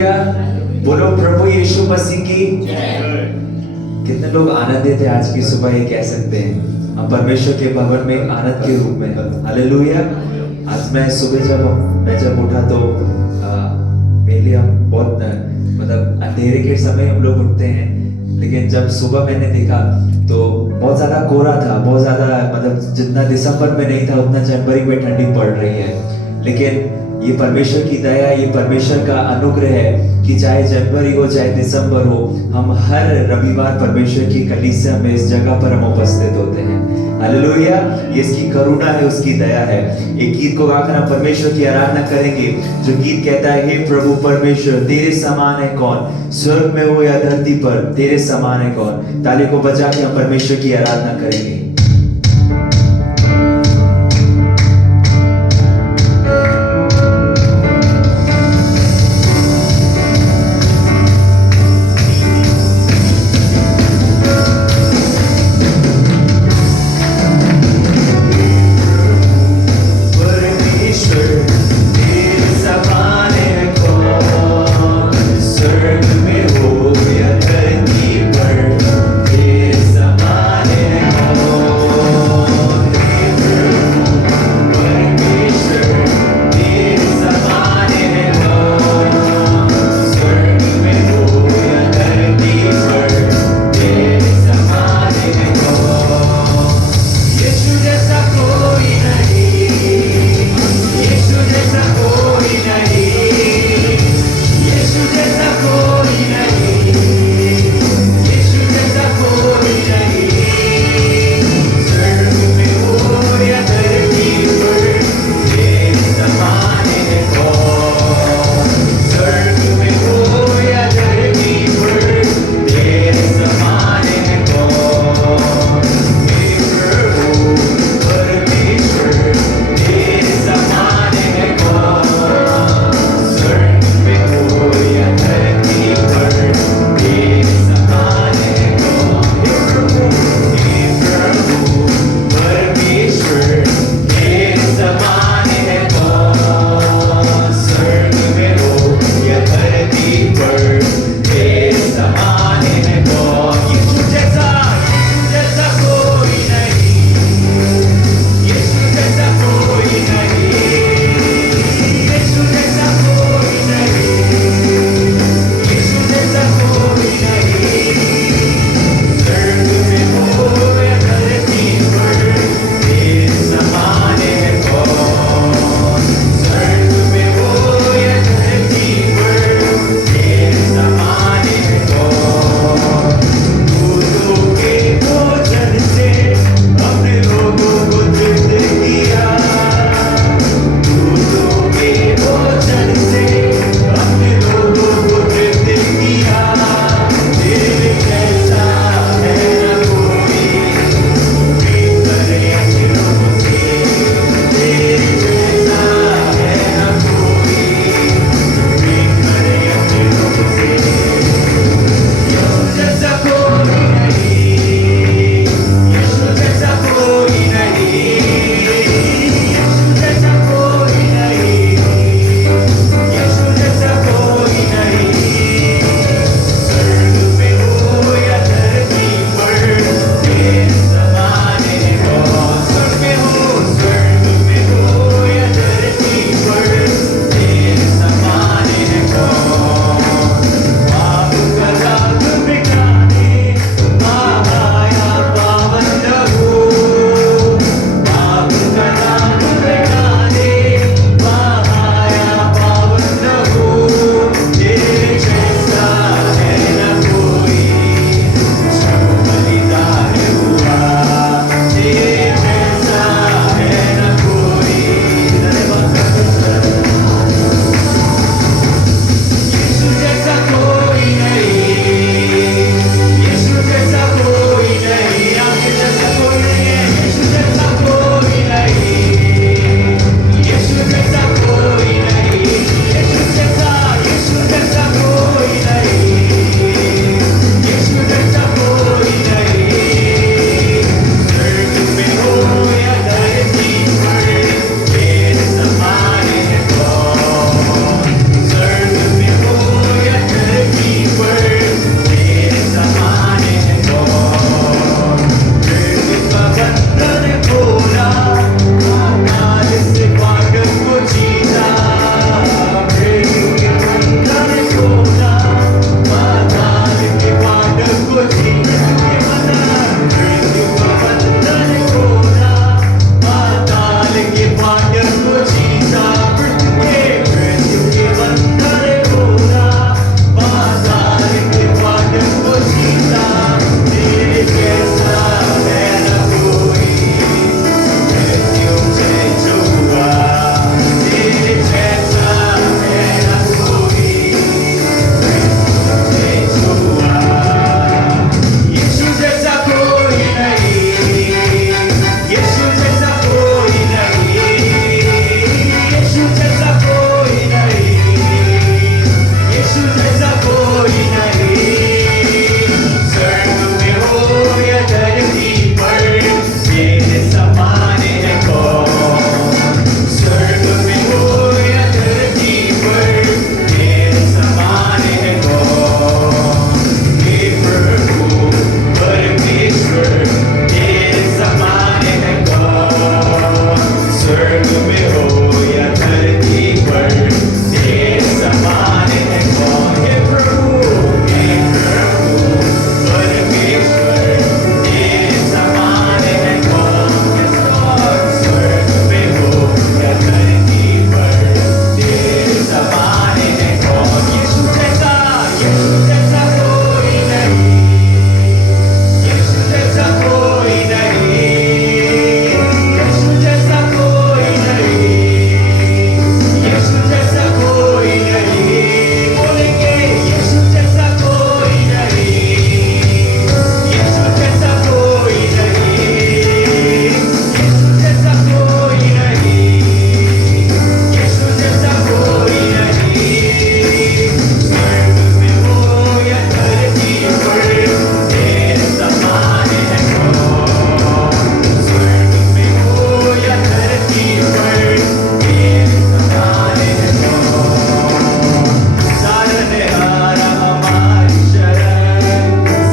बोलो प्रभु यीशु मसीह की। कितने लोग आनंदित थे आज की सुबह, ये कह सकते हैं हम परमेश्वर के भवन में एक आनंद के रूप में। हालेलुया। आज मैं सुबह जब उठा तो मेरे लिए हम बहुत मतलब अंधेरे के समय हम लोग उठते हैं, लेकिन जब सुबह मैंने देखा तो बहुत ज्यादा कोहरा था, बहुत ज्यादा मतलब जितना दिसंबर में नहीं था उतना जनवरी में ठंडी पड़ रही है। लेकिन ये परमेश्वर की दया, ये परमेश्वर का अनुग्रह है कि चाहे जनवरी हो चाहे दिसंबर हो, हम हर रविवार परमेश्वर की कलीसिया में इस जगह पर हम उपस्थित होते हैं। हालेलुया। ये इसकी करुणा है, उसकी दया है। एक गीत को गाकर हम परमेश्वर की आराधना करेंगे, जो गीत कहता है, हे प्रभु परमेश्वर तेरे समान है कौन, स्वर्ग में हो या धरती पर तेरे समान है कौन। ताली को बजा के हम परमेश्वर की आराधना करेंगे। Oh जैसा कोई नहीं, स्वर्ग में हो या धरती पर, तेरे समान है कौन। स्वर्ग में हो या धरती पर, तेरे समान है कौन। हे प्रभु परमेश्वर, तेरे समान है कौन। स्वर्ग में हो या धरती पर, तेरे समान है कौन। हे प्रभु परमेश्वर, तेरे समान है कौन। Yes, Lord, स्वर्ग में हो या धरती पर, तेरे समान है कौन। यीशु जैसा कोई नहीं, यीशु जैसा कोई नहीं, यीशु जैसा कोई नहीं, यीशु जैसा कोई नहीं। बोलेंगे यीशु जैसा कोई नहीं, यीशु जैसा कोई नहीं, यीशु जैसा कोई नहीं, यीशु जैसा कोई नहीं। स्वर्ग में हो या धरती पर, तेरे समान है कौन। स्वर्ग में हो या धरती पर, तेरे समान है कौन। तारनहारा हमारी शरण,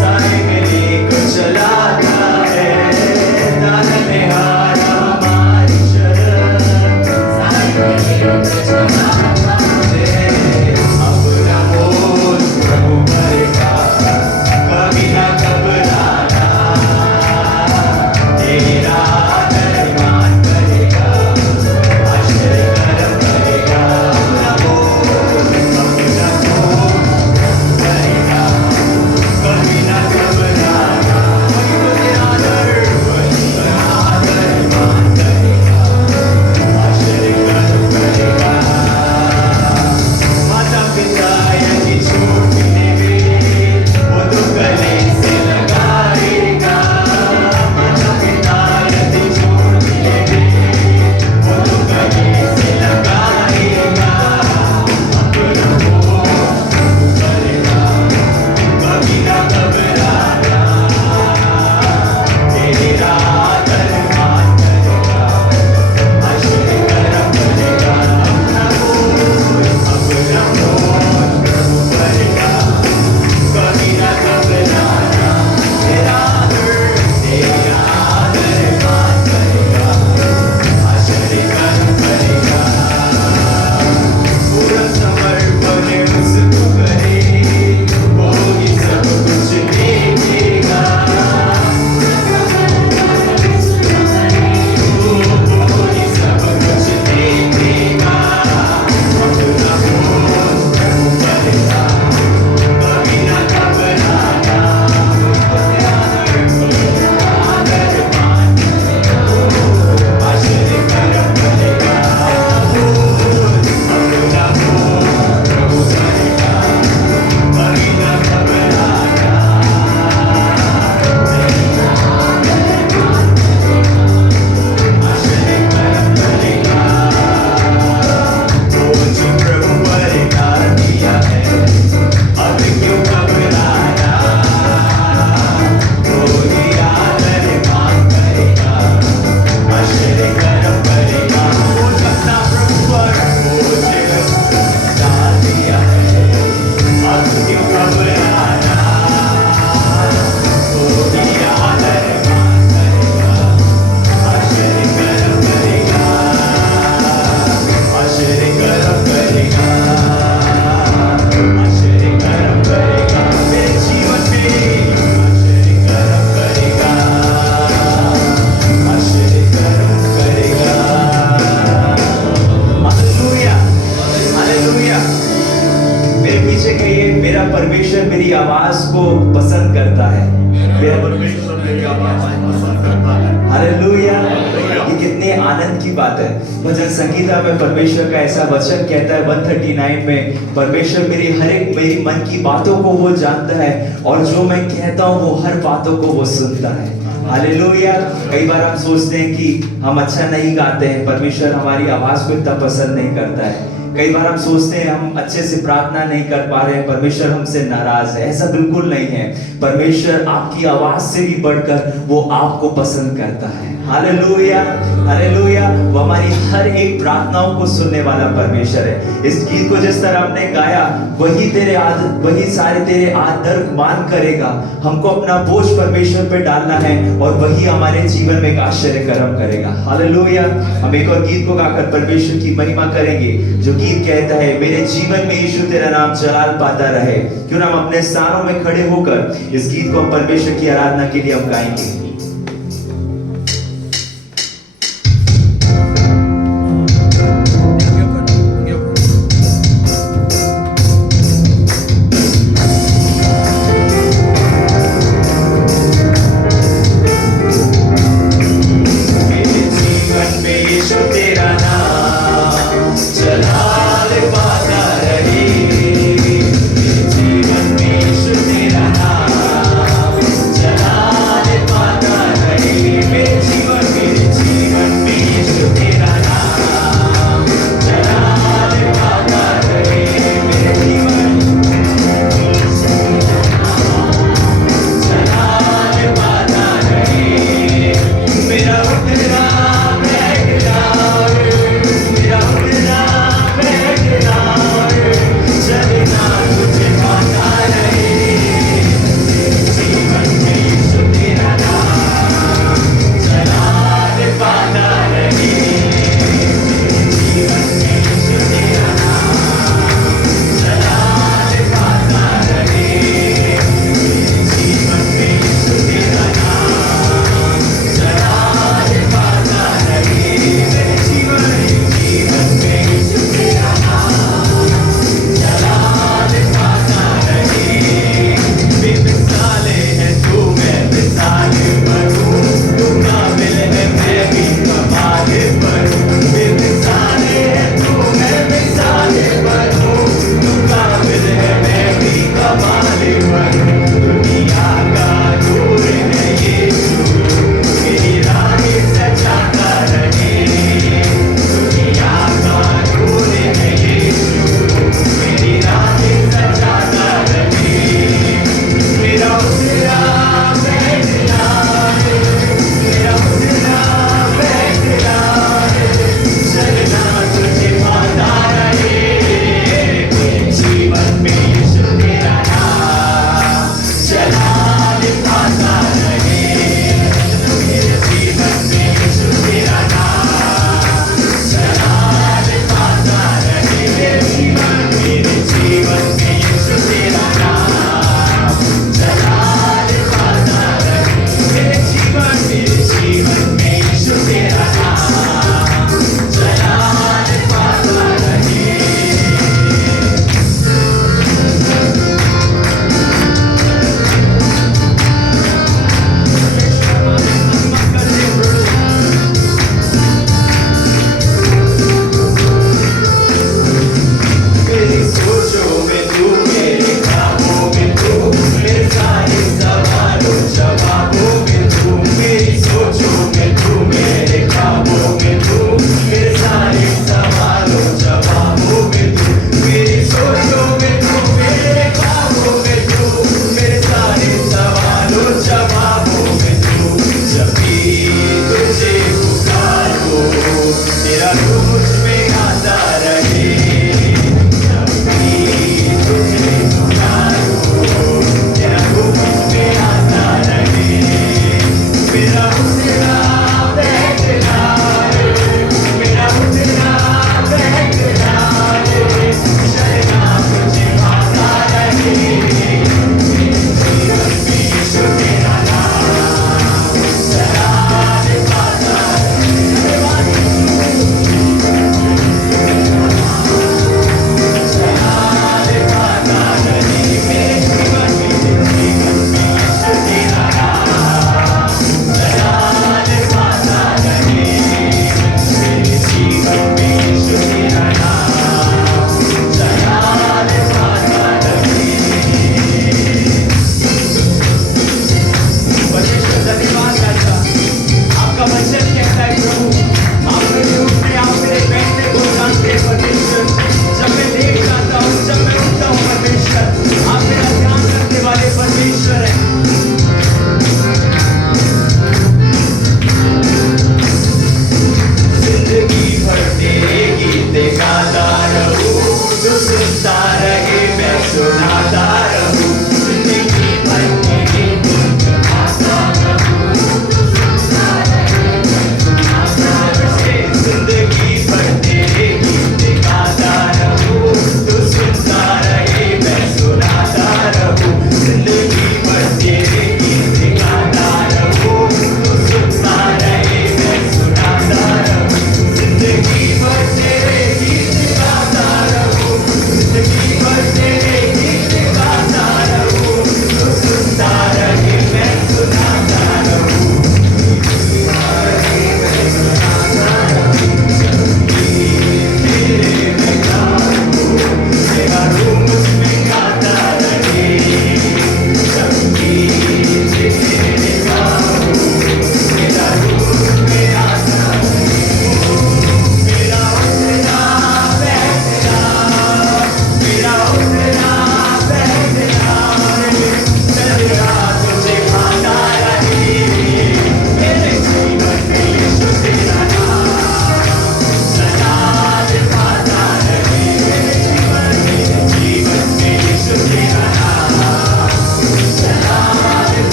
साए में लेकर चलाता है। तारनहारा हमारी शरण, साए में लेकर चलाता है। अपना बोल प्रभु करेगा, कभी ना घबराना, तेरा धर्मान करेगा, आश्चर्य कर्म करेगा। अपना बोल करेगा, कभी ना घबराना, वही तो तेरा धर्मान करेगा, आश्चर्य कर्म करेगा। माता पिता यदि छोड़ भी देवे, वो तो गले से लगाएगा। माता पिता यदि छोड़ भी देवे, वो तो गले से लगाएगा। अपना बोल करेगा, कभी ना घबराना, तेरा धर्मान करेगा, आश्चर्य कर्म करेगा। अपना बोल प्रभु करेगा, कभी ना घबराना, तेरा धर्मान करेगा, आश्चर्य कर्म करेगा। पूरा समर्पण उसको करे, वो ही सब कुछ देखेगा। वो ही सब कुछ देखेगा। अपना बोल प्रभु करेगा, कभी ना घबराना, धर्मान करेगा, आश्चर्य कर्म करेगा। अपना बोल प्रभु करेगा, कभी ना घबराना, आश्चर्य कर्म करेगा। बोझ प्रभु पर डाल दिया है, अब क्यों घबराना। वो दिया धर्मान करेगा, आश्चर्य कर्म करेगा। बोझ अपना प्रभु पर बोझ डाल दिया है, अब क्यों घबराना। वो दिया धर्मान करेगा, आश्चर्य कर्म करेगा, आश्चर्य कर्म करेगा, आश्चर्य कर्म करेगा। मेरे जीवन में आश्चर्य कर्म करेगा, आश्चर्य कर्म करेगा। Hallelujah, hallelujah. मेरे पीछे कहिए, मेरा परमेश्वर मेरी आवाज को पसंद करता है। मेरा परमेश्वर मेरी आवाज को पसंद करता है। हालेलुया। ये कितने आनंद की बात है। भजन संगीता में परमेश्वर का ऐसा वचन कहता है 139 में, परमेश्वर मेरी मन की बातों को वो जानता है, और जो मैं कहता हूँ वो हर बातों को वो सुनता है। हालेलुया। कई बार हम सोचते हैं कि हम अच्छा नहीं गाते हैं, परमेश्वर हमारी आवाज को इतना पसंद नहीं करता है। कई बार हम सोचते हैं हम अच्छे से प्रार्थना नहीं कर पा रहे हैं, परमेश्वर हमसे नाराज है। ऐसा बिल्कुल नहीं है। परमेश्वर आपकी आवाज से भी बढ़कर वो आपको पसंद करता है। Hallelujah, hallelujah. वो हमारी हर एक प्रार्थनाओं को सुनने वाला परमेश्वर है। इस गीत को जिस तरह हमने गाया, वही सारे तेरे आदर मान करेगा। हमको अपना बोझ परमेश्वर पे डालना है और वही हमारे जीवन में एक आश्चर्य कर्म करेगा। हालेलुया। हम एक और गीत को गाकर परमेश्वर की महिमा करेंगे, जो गीत कहता है, मेरे जीवन में यीशु तेरा नाम जलाल पाता रहे। क्यों ना हम अपने स्थानों में खड़े होकर इस गीत को हम परमेश्वर की आराधना के लिए हम गाएंगे। जीवन में यीशु तेरा नाम जलाल पाता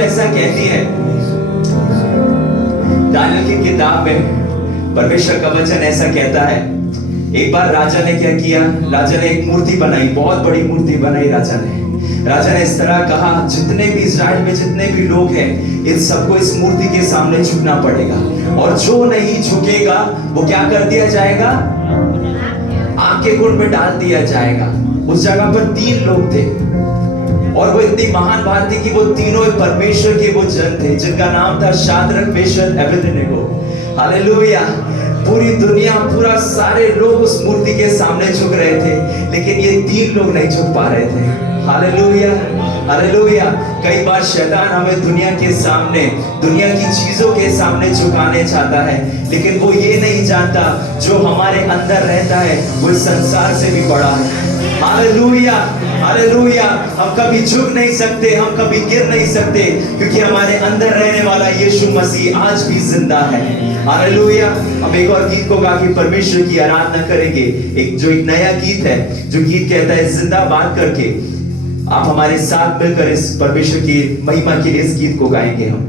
बाइबल ऐसा कहती है, दानियल की किताब में परमेश्वर का वचन ऐसा कहता है, एक बार राजा ने क्या किया, राजा ने एक मूर्ति बनाई, बहुत बड़ी मूर्ति बनाई राजा ने इस तरह कहा, जितने भी इस्राएल में जितने भी लोग हैं, इन सबको इस मूर्ति के सामने झुकना पड़ेगा, और जो नहीं झुकेगा वो क्या कर दिया जाएगा, आग के कुंड में डाल दिया जाएगा। उस जगह पर 3 लोग थे, और वो इतनी महान बात थी कि वो तीनों परमेश्वर के वो जन थे, जिनका नाम था शाद्रक, मेशक, अबेदनेगो। हालेलुया। पूरी दुनिया, पूरा सारे लोग उस मूर्ति के सामने झुक रहे थे, लेकिन ये 3 लोग नहीं झुक पा रहे थे। Hallelujah, hallelujah. कई बार शैतान हमें दुनिया के सामने, दुनिया की चीजों के सामने झुकाने चाहता है, लेकिन वो ये नहीं जानता जो हमारे अंदर रहता है वो इस संसार से भी बड़ा है। Hallelujah, hallelujah. हम कभी झुक नहीं सकते, हम कभी गिर नहीं सकते, क्योंकि हमारे अंदर रहने वाला यीशु मसीह आज भी जिंदा है। हालेलुया। हम एक और गीत को गा के परमेश्वर की आराधना करेंगे। एक नया गीत है, जो गीत कहता है जिंदाबाद करके। आप हमारे साथ मिलकर इस परमेश्वर की महिमा के लिए इस गीत को गाएंगे हम।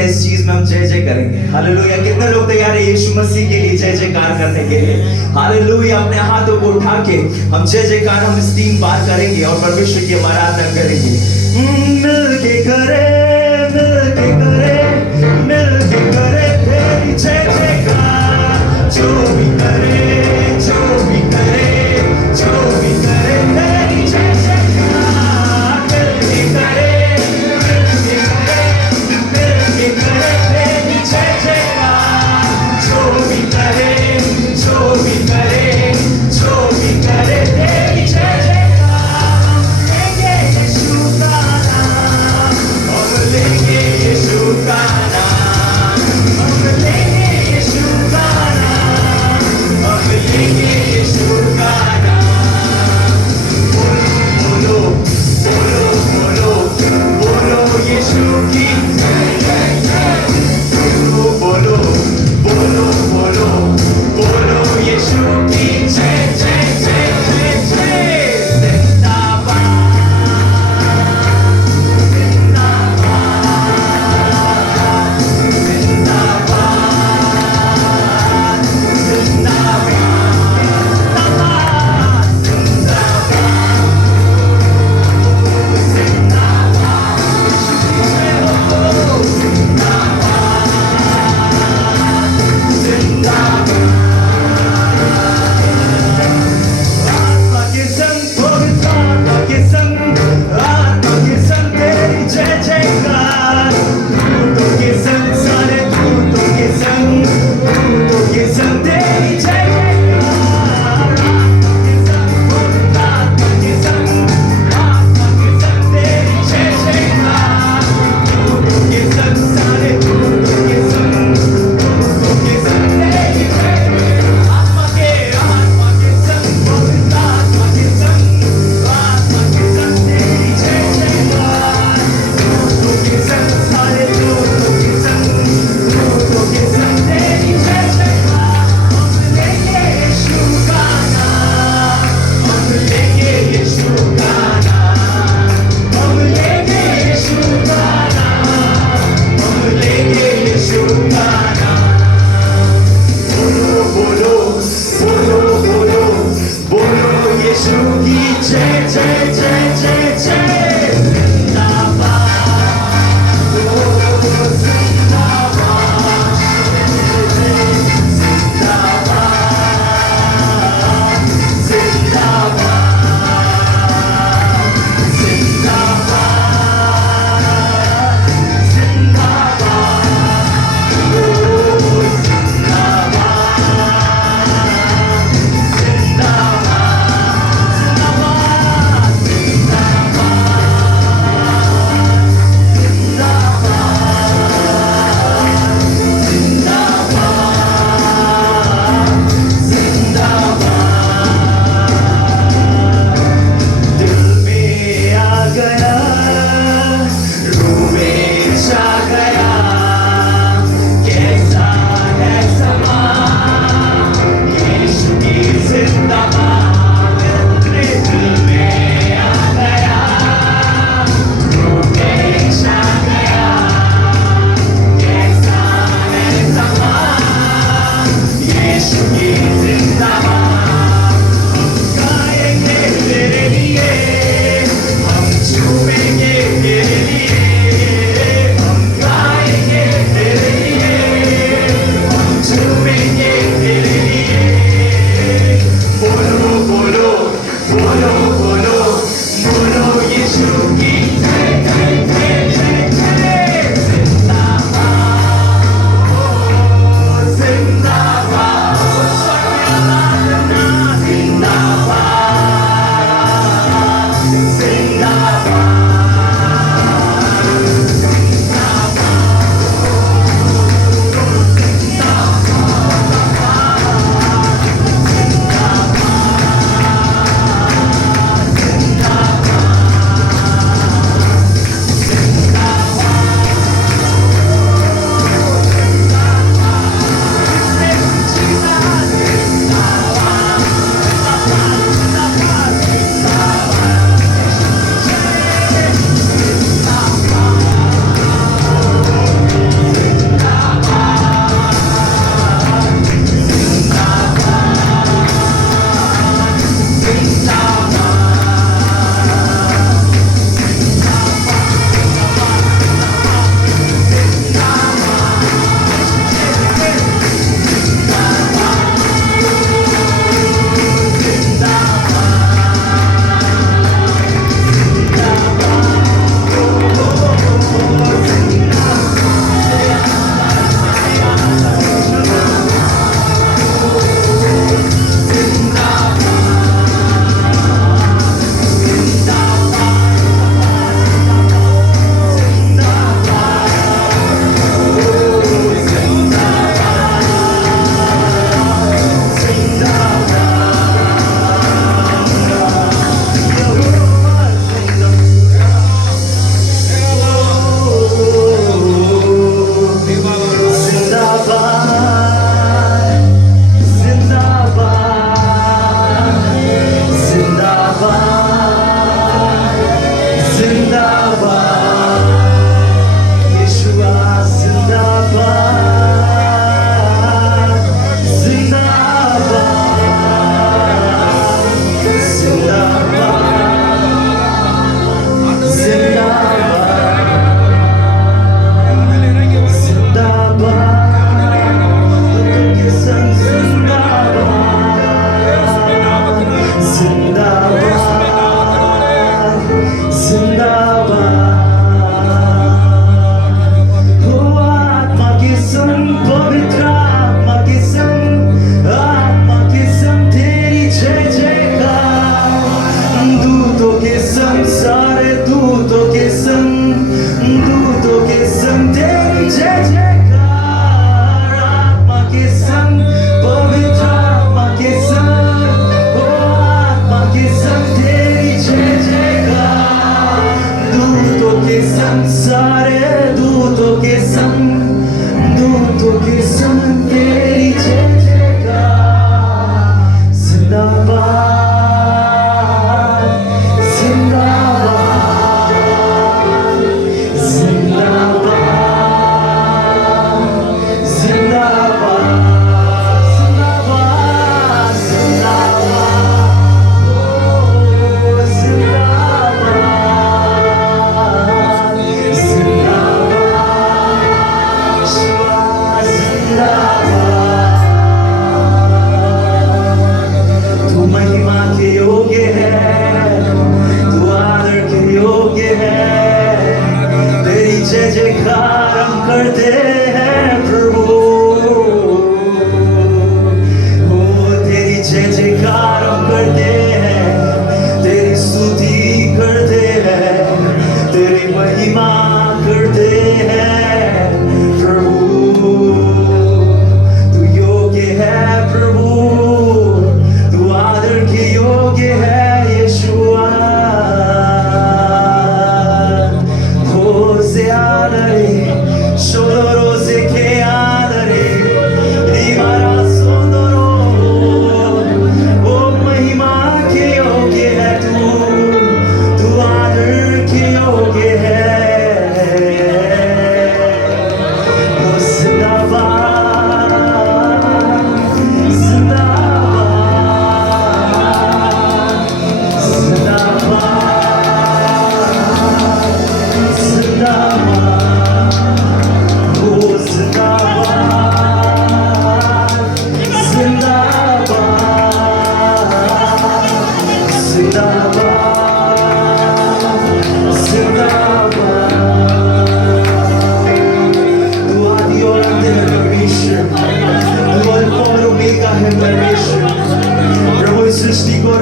इस चीज में हम जय जय करेंगे। हालेलुया। कितने लोग तैयार है यीशु मसीह के लिए जय जयकार करने के लिए? हालेलुया। अपने हाथों को उठा के हम जय जयकार, हम इस 3 बार करेंगे और परमेश्वर की आराधना करेंगे। मिलके करे, मिलके करे, मिलके करे तेरी जय जयकार। जो भी करे, जो भी करे, जो भी करे तेरी जय जयकार। मिलके करे, मिलके करे, मिलके करे तेरी जय जयकार। जो भी करे, जो भी करे, जो भी करे तेरी जय जयकार। लेंगे यीशु का नाम, हम लेंगे यीशु का नाम, हम लेंगे यीशु का नाम, हम यीशु की जिंदाबाद। गाएंगे तेरे लिए, हम झूमेंगे तेरे लिए, हम गाएंगे तेरे लिए, हम झूमेंगे तेरे लिए। बोलो बोलो बोलो बोलो बोलो यीशु की जय जय जय जय जय। जिंदाबाद जिंदाबाद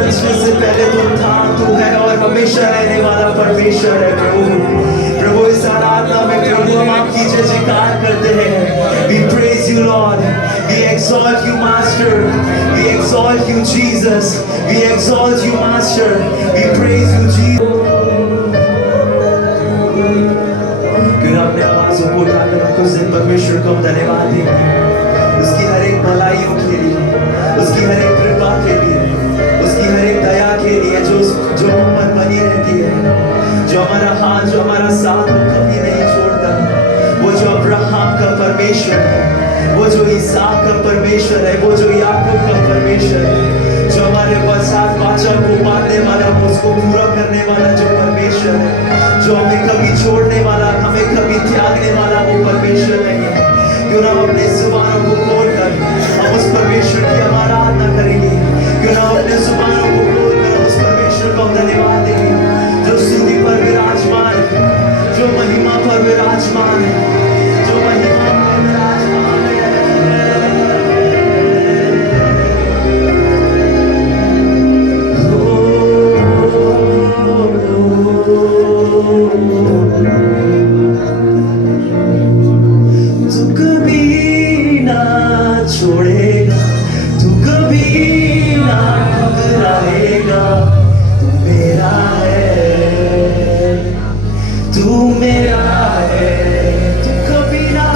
बचने से पहले तू था, तू है और हमेशा रहने वाला परमेश्वर है प्रभु। प्रभु इस आराधना में प्रभु हम आपकी जय जयकार करते हैं। We praise you Lord, we exalt you Master, we exalt you Jesus, we exalt you Master, we praise you Jesus। क्यों अपने आवाज़ों को उठाकर हमको से परमेश्वर को हम धन्यवाद देंगे उसकी हर एक भलाइयों के लिए, उसकी हर एक कृपा के लिए, उसकी हर एक दया के लिए जो हम पर बनी रहती है, जो हमारा हाथ, जो हमारा साथ वो कभी नहीं छोड़ता। वो जो अब्राहम का परमेश्वर है, वो जो इसहाक का परमेश्वर है, वो जो याकूब का परमेश्वर है, जो हमारे साथ वाचा को बांधने वाला, उसको पूरा करने वाला जो परमेश्वर है, जो हमें कभी छोड़ने वाला, हमें कभी त्यागने वाला वो परमेश्वर नहीं है। क्यों ना हम अपने जुबानों को खोलकर हम उस परमेश्वर की हम आराधना करेंगे। क्यों ना हम अपने जुबानों को खोलकर हम उस परमेश्वर को हम धन्यवाद देंगे जो स्तुति पर विराजमान है, जो महिमा पर विराजमान है, जो महिमा पर विराजमान है। तू कभी ना छोड़ेगा, तू कभी ना ठुकराएगा, तू मेरा है, तू मेरा है। तू कभी ना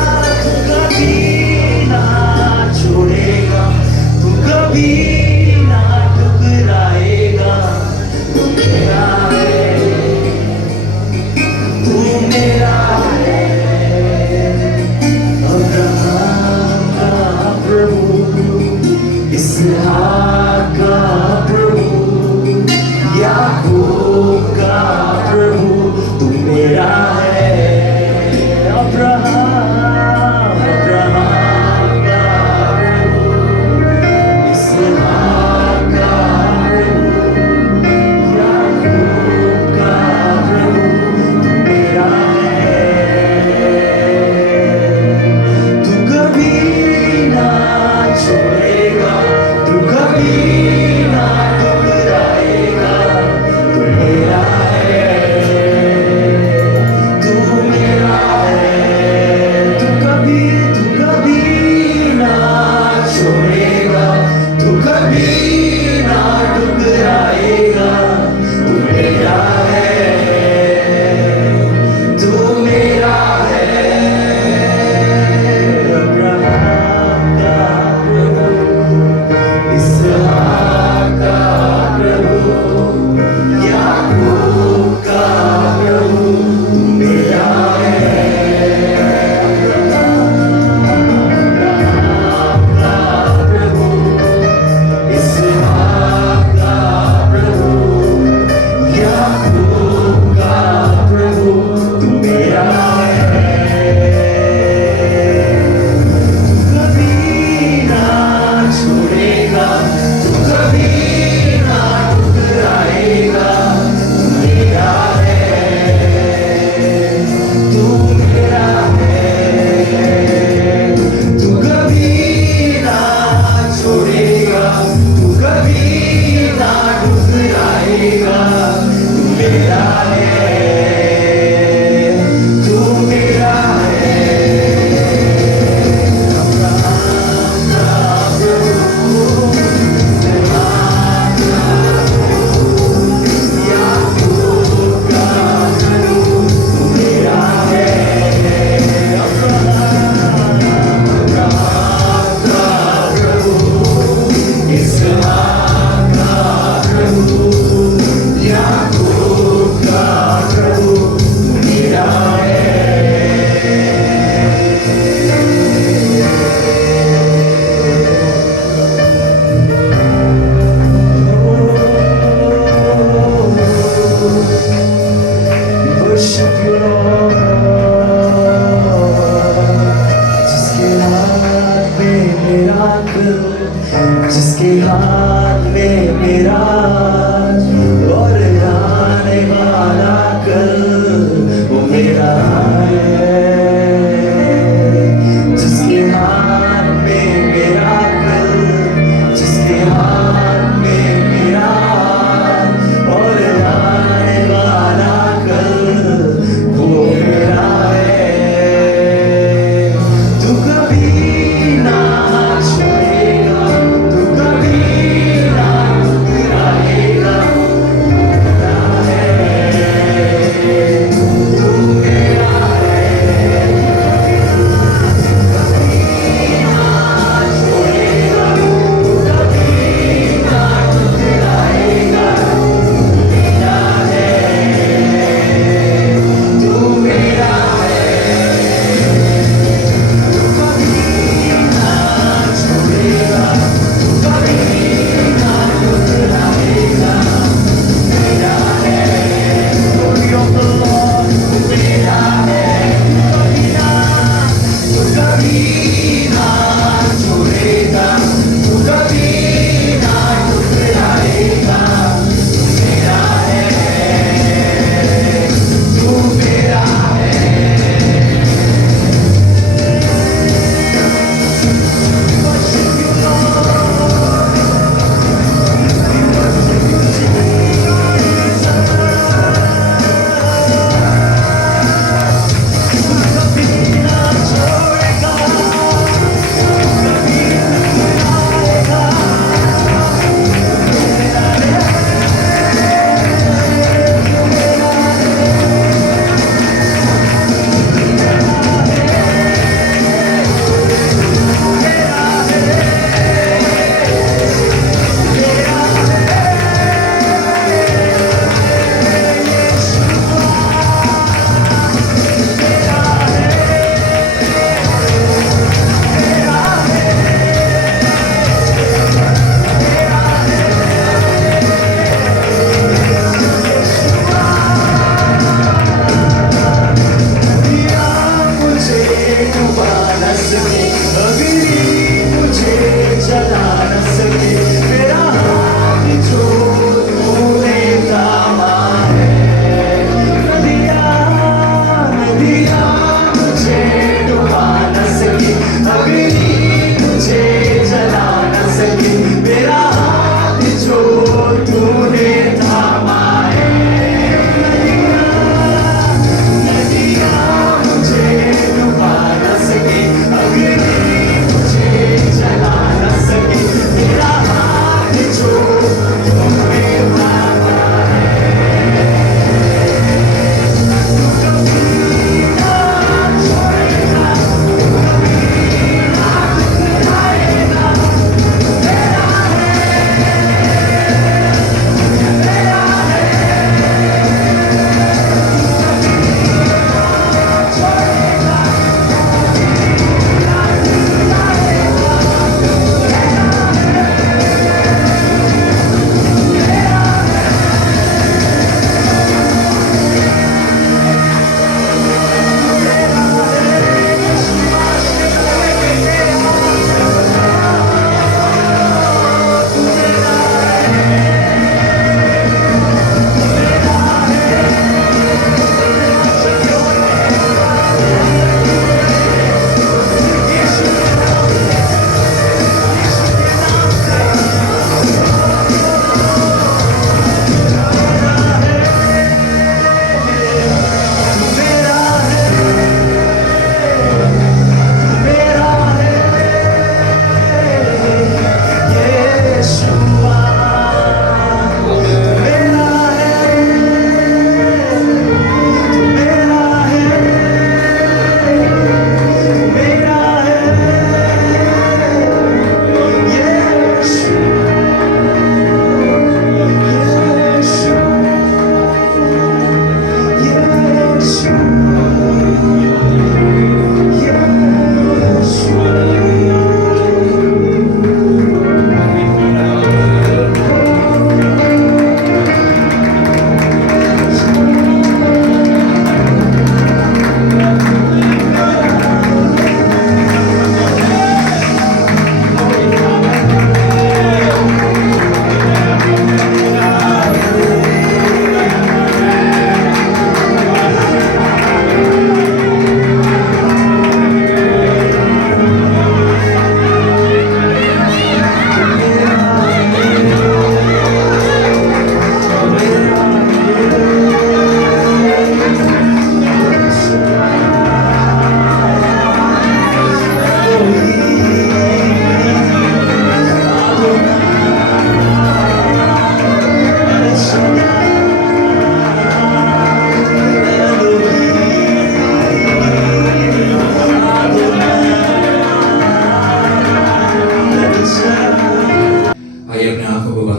छोड़ेगा, तू कभी ना ठुकराएगा, तू मेरा है, तू मेरा है। अब्राहम का प्रभु, इसहाक का प्रभु, याकूब का प्रभु, तू मेरा है। अब्राहम का प्रभु, इसहाक का प्रभु, याकूब का प्रभु, तू मेरा है। तू कभी ना छोड़ेगा, तू कभी ना ठुकराएगा, तू मेरा है, तू मेरा है। तू कभी ना छोड़ेगा, तू कभी ना ठुकराएगा, तू मेरा है, तू मेरा है। अब्राहम का प्रभु, इसहाक का प्रभु, याकूब का प्रभु, तू मेरा है। अब्राहम का प्रभु, इसहाक का प्रभु, याकूब का प्रभु, तू मेरा है। कभी ना छोड़ेगा, तू कभी ना ठुकराएगा, तू मेरा है, तू मेरा है। तू कभी ना छोड़ेगा, तू कभी ना ठुकराएगा, तू मेरा है, तू मेरा है। अब्राहम का प्रभु, इसहाक का प्रभु, याकूब का प्रभु, तू मेरा है। अब्राहम का प्रभु, इसहाक का प्रभु, याकूब का प्रभु, तू मेरा है। Worship you Lord, जिसके हाथ में मेरा दिल, जिसके हाथ में मेरा और आने वाला कल, वो मेरा है। जिसके हाथ में मेरा कल, जिसके हाथ में मेरा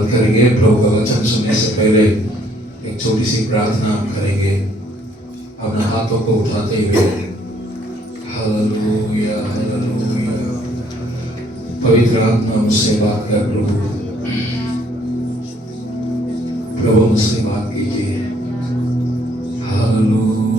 धन्यवाद करेंगे। प्रभु का वचन सुनने से पहले एक छोटी सी प्रार्थना करेंगे अपने हाथों को उठाते हुए। Hallelujah hallelujah. पवित्र आत्मा मुझसे बात कर प्रभु, प्रभु मुझसे बात कीजिए। Hallelujah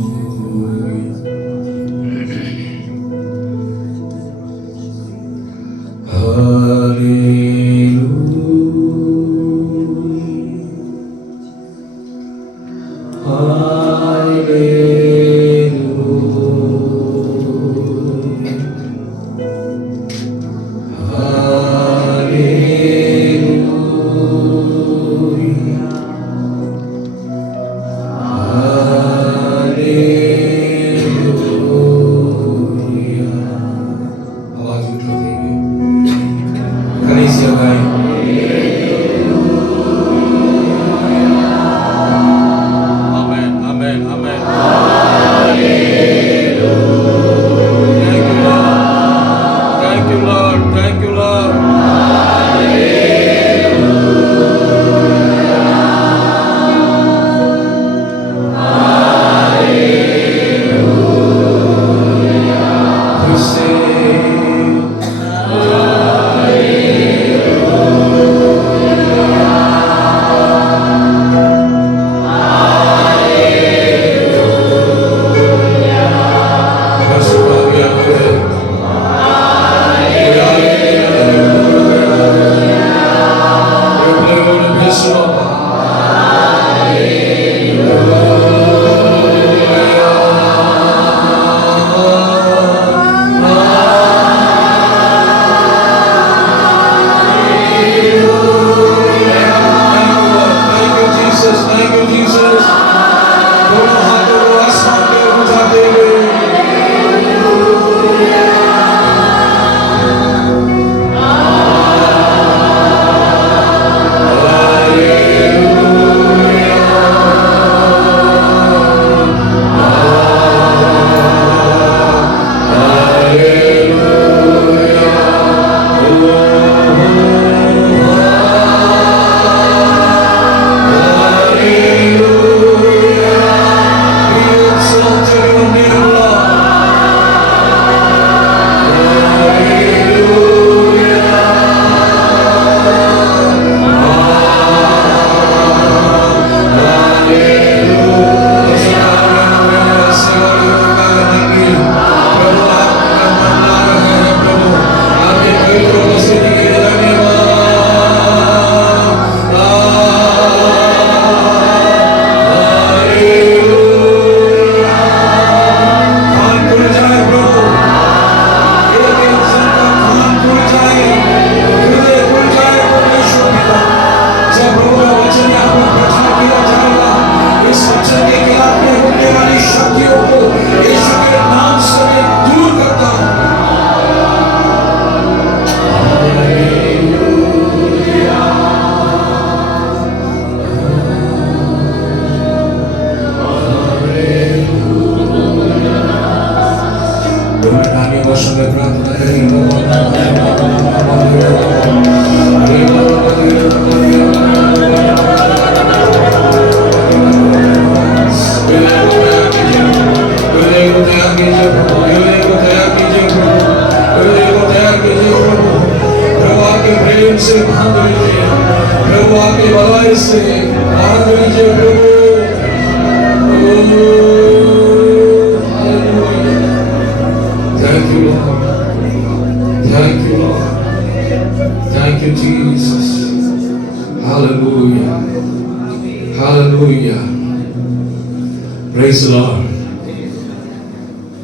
Praise the Lord.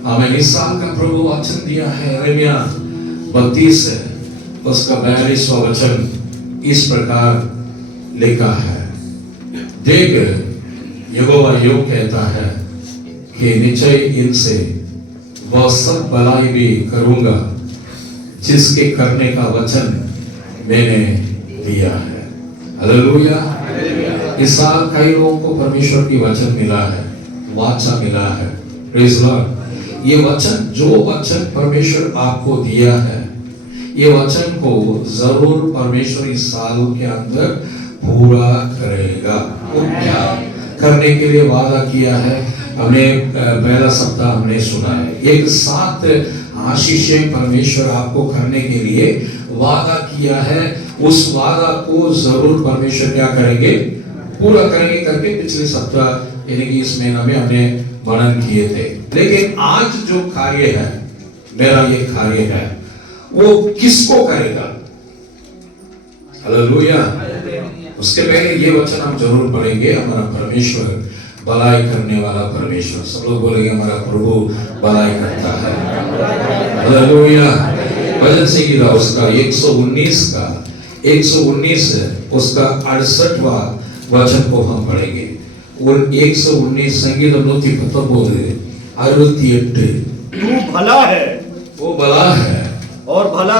हमें इस साल का प्रभु वचन दिया है यिर्मयाह 32 उसका 42वां वचन इस प्रकार लिखा है। देख यहोवा यूं कहता है कि निश्चय इनसे वह सब भलाई भी करूंगा जिसके करने का वचन मैंने दिया है। हालेलुया। इस साल कई लोगों को परमेश्वर की वचन मिला है, वाचा मिला है। Praise Lord. ये वचन जो वचन परमेश्वर आपको दिया है, ये वचन को जरूर परमेश्वर इस साल के अंदर पूरा करेगा। वो क्या करने के लिए वादा किया है? हमने पहला सप्ताह हमने सुना है, एक साथ आशीषें परमेश्वर आपको करने के लिए वादा किया है। उस वादा को जरूर परमेश्वर क्या करेंगे? पूरा करेंगे करके पिछले सप्ताह यानी कि इस महीना में हमने वर्णन किए थे। लेकिन आज जो कार्य है, मेरा ये कार्य है, वो किसको करेगा? हालेलुया। उसके पहले ये वचन हम जरूर पढ़ेंगे। हमारा परमेश्वर भलाई करने वाला परमेश्वर, सब लोग बोलेंगे हमारा प्रभु भलाई करता है। हालेलुया। भजन संगीता उसका 119 उसका 68वां वचन को हम पढ़ेंगे। और 119 संगीतம் 119 68 तू भला है, वो भला है और भला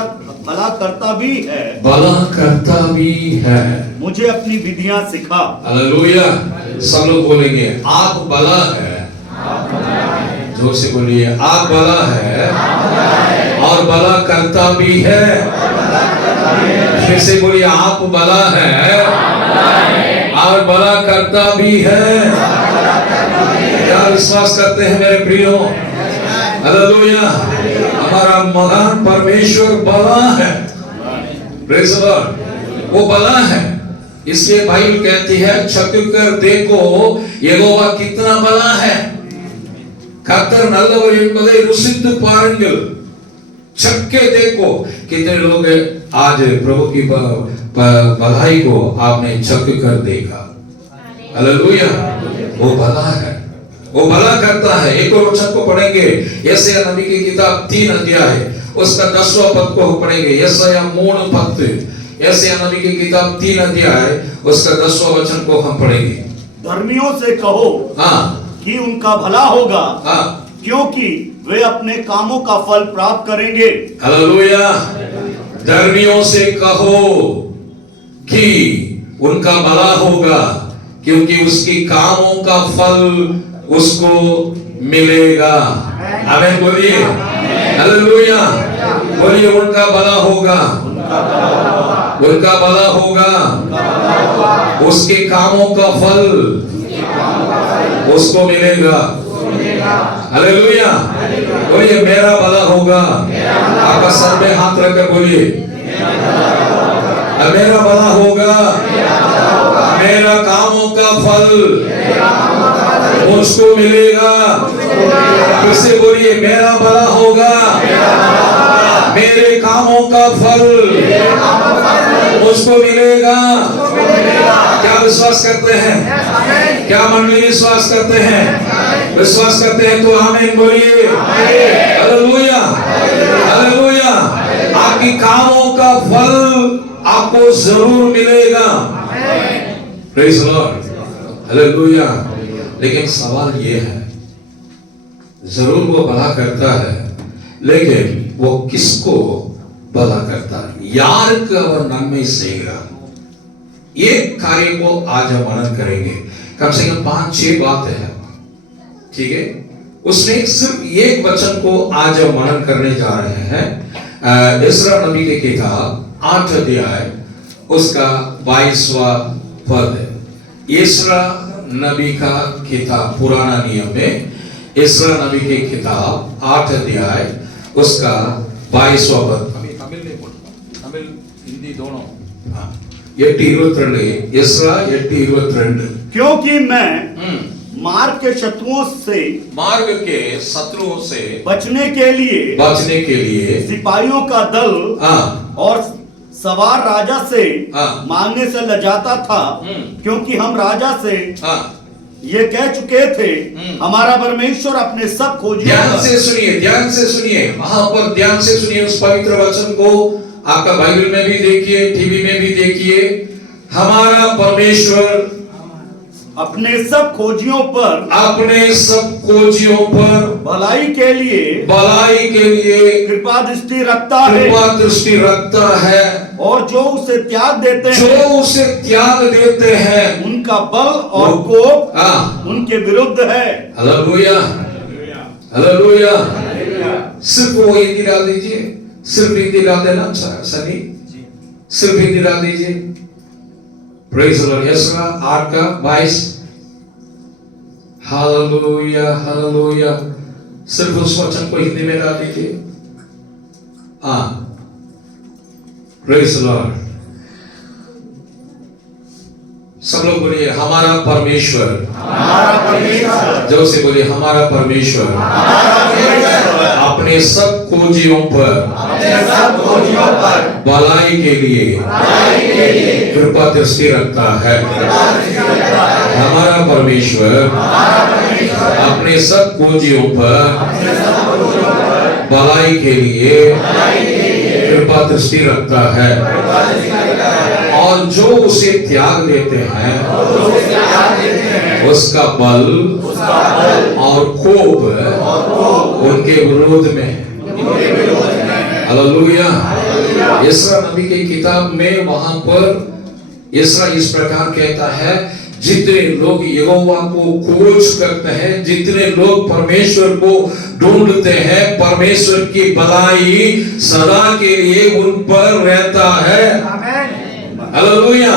करता भी है, भला करता भी है। मुझे अपनी विधियां सिखा। हालेलुया। सब लोग बोलेंगे आप भला है, जोर से बोलिए आप भला है और भला करता भी है। फिर से बोलिए आप भला है और भला करता भी है। क्या विश्वास करते हैं मेरे प्रियो? हालेलुया। हमारा महान परमेश्वर भला है। Praise the Lord. वो भला है, इसलिए बाइबल कहती है छक कर देखो यहोवा कितना भला है, கர்த்தர் நல்லவர் என்பதை ருசித்து பாருங்கள்। छक के देखो। कितने लोग आज प्रभु की भलाई को आपने छक कर देखा? हालेलुया। वो भला है, वो भला करता है। एक और वचन को पढ़ेंगे, यशायाह नबी की किताब 3 अध्याय उसका 10वां पद को पढ़ेंगे। यशायाह 3:10, यशायाह नबी की किताब 3 अध्याय उसका 10वां वचन को हम पढ़ेंगे। धर्मियों से कहो कि उनका भला होगा, क्योंकि वे अपने कामों का फल प्राप्त करेंगे। हालेलुया। धर्मियों से कहो कि उनका भला होगा, क्योंकि उसकी कामों का फल उसको मिलेगा। आमीन बोलिए। हालेलुया। बोलिए उनका भला होगा, उनका भला होगा, उसके कामों का फल उसको मिलेगा। हालेलुया। बोलिए मेरा भला होगा। आपका सर में हाथ रखकर बोलिए मेरा भला होगा, मेरा कामों का फल मुझको मिलेगा। फिर से बोलिए मेरा भला होगा, मेरे कामों का फल मुझको मिलेगा। क्या विश्वास करते हैं? क्या मंडली विश्वास करते हैं? विश्वास करते हैं तो आमीन बोलिए। हालेलुया। हालेलुया। आपकी कामों का फल आपको जरूर मिलेगा। Praise the Lord. हालेलुया। लेकिन सवाल ये है, जरूर वो भला करता है, लेकिन वो किसको भला करता है? யாருக்கு அவர் நன்மை செய்கிறார்? ये कार्य को आज हम मनन करेंगे। कम से कम 5-6 बातें हैं, ठीक है? उसमें सिर्फ एक वचन को आज हम मनन करने जा रहे हैं। इस्रा नबी की किताब 8 अध्याय उसका 22वां पद। इस्रा नबी का किताब पुराना नियम में इस्रा नबी की किताब 8 अध्याय उसका 22वां पद। तमिल नहीं बोलता, तमिल हिंदी दोनों। 8:22 इस्रा 8:22। क्योंकि मैं मार्ग के शत्रुओं से बचने के लिए सिपाहियों का दल और सवार राजा से मांगने से लजाता था, क्योंकि हम राजा से ये कह चुके थे हमारा परमेश्वर अपने सब खोजियों। ध्यान से सुनिए, वहां पर ध्यान से सुनिए उस पवित्र वचन को। आपका बाइबल में भी देखिए, टीवी में भी देखिए। हमारा परमेश्वर अपने सब खोजियों पर भलाई के लिए कृपा दृष्टि रखता है, और जो उसे त्याग देते हैं उनका बल और कोप उनके विरुद्ध है। हालेलुया। हालेलुया। सिर्फ वो हिंदी डाल दीजिए, सिर्फ हिंदी डाल देना। सनी सिर्फ हिंदी डाल दीजिए। Praise the Lord. यशरा 8 का 22। Hallelujah hallelujah. सिर्फ उस वचन को हिंदी में डाल दीजिए। Praise the Lord. सब लोग बोलिए हमारा परमेश्वर। हमारा परमेश्वर जो से बोलिए हमारा परमेश्वर अपने सब खोजियों पर भलाई के लिए कृपा दृष्टि रखता है। हमारा परमेश्वर अपने सब खोजियों पर भलाई के लिए कृपा दृष्टि रखता है और जो उसे त्याग देते हैं उसका बल और कोप उनके विरोध में। हालेलुया। यशरा नबी की किताब में वहां पर यशरा इस प्रकार कहता है, जितने लोग यहोवा को खोज करते हैं, जितने लोग परमेश्वर को ढूंढते हैं, परमेश्वर की भलाई सदा के लिए उन पर रहता है। हालेलुया।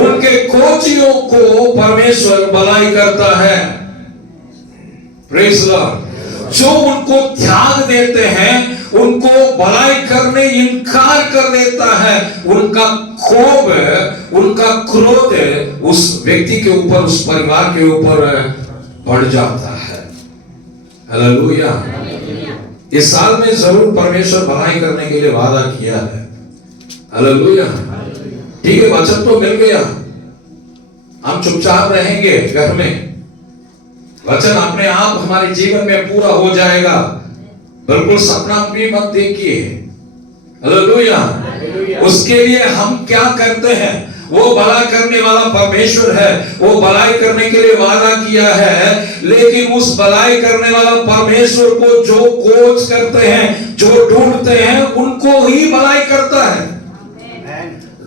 उनके खोजियों को परमेश्वर भलाई करता है। Praise the Lord. जो उनको त्याग देते हैं, उनको भलाई करने इनकार कर देता है, उनका कोप, उनका क्रोध उस व्यक्ति के ऊपर, उस परिवार के ऊपर बढ़ जाता है। हालेलुया। इस साल में जरूर परमेश्वर भलाई करने के लिए वादा किया है। हालेलुया। ठीक है, वचन तो मिल गया, हम चुपचाप रहेंगे घर में, वचन अपने आप हमारे जीवन में पूरा हो जाएगा। बिल्कुल सपना भी मत देखिए। हालेलुया। उसके लिए हम क्या करते हैं? वो भला करने वाला परमेश्वर है, वो भलाई करने के लिए वादा किया है, लेकिन उस भलाई करने वाला परमेश्वर को जो खोज करते हैं, जो ढूंढते हैं, उनको ही भलाई करता है।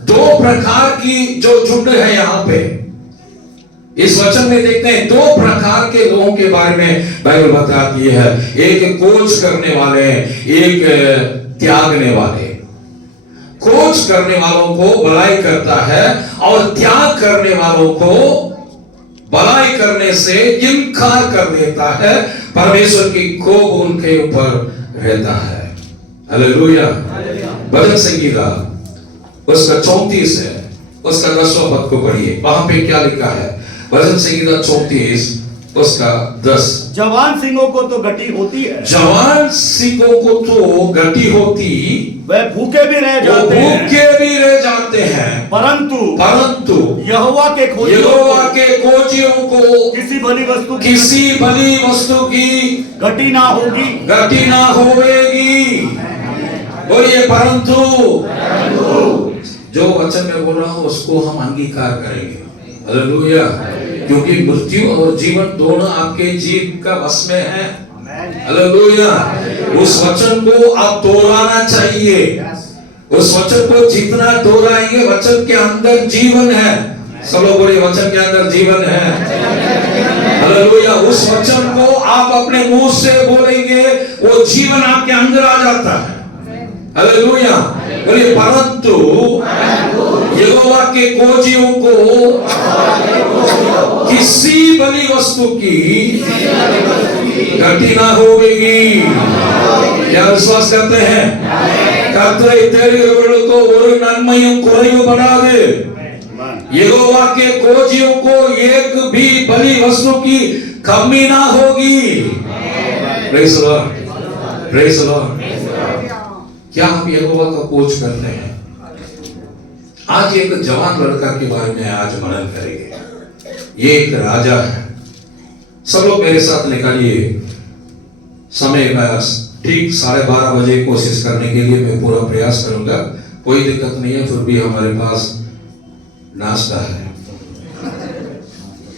दो प्रकार की जो झुंड है यहाँ पे इस वचन में देखते हैं, दो प्रकार के लोगों के बारे में बाइबल बताती है। एक खोज करने वाले, एक त्यागने वाले। खोज करने वालों को भलाई करता है और त्याग करने वालों को भलाई करने से इनकार कर देता है। परमेश्वर की कोप उनके ऊपर रहता है। हालेलुया। भजन संगीता उसका 34 है, उसका 10वां पद को पढ़िए। वहां पे क्या लिखा है? भजन संगीता 34 उसका 10। जवान सिंहों को तो गति होती है, जवान सिंहों को तो गति होती, वह भूखे भी रह जाते हैं, परंतु यहोवा के खोजियों को किसी भली वस्तु की गति ना होगी। बोलिए परंतु। जो वचन में बोल रहा हूं उसको हम अंगीकार करेंगे। हालेलुया। क्योंकि मृत्यु और जीवन दोनों आपके जीव का वश में है। हालेलुया। उस वचन को आप दोहराना चाहिए। उस वचन को जितना दोहराएंगे, वचन के अंदर जीवन है। सब लोग बोलिए वचन के अंदर जीवन है। हालेलुया। उस वचन को आप अपने मुंह से बोलेंगे, वो जीवन आपके अंदर आ जाता है। हालेलुया। बोलिए परंतु यहोवा के खोजियों को किसी भली वस्तु की गति ना होगी। क्या विश्वास करते हैं? கர்த்தரை தேடுகிறவர்களுக்கு ஒரு நன்மையும் குறைவு படாது। यहोवा के खोजियों को एक भी भली वस्तु की कमी ना होगी। Praise the Lord. Praise the Lord. क्या हम यहोवा का खोज करते हैं? आज एक जवान लड़का के बारे में आज मनन करेंगे। ये एक राजा है। सब लोग मेरे साथ निकालिए। समय का ठीक 12:30 बजे कोशिश करने के लिए मैं पूरा प्रयास करूंगा। कोई दिक्कत नहीं है, फिर भी हमारे पास नाश्ता है।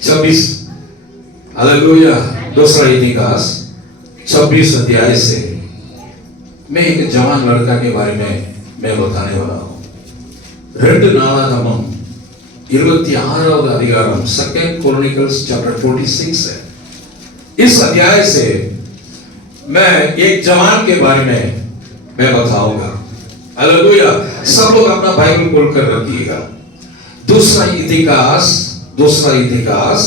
26 हालेलुया। दूसरा इतिहास 26 अध्याय से मैं एक जवान लड़का के बारे में मैं बताने वाला हूं। 2 நாளாகமம் 26வது அதிகாரம் 2 Chronicles chapter 46 है। इस अध्याय से मैं एक जवान के बारे में मैं बताऊंगा। हालेलुया। सब लोग अपना बाइबल खोल कर रखिएगा। दूसरा इतिहास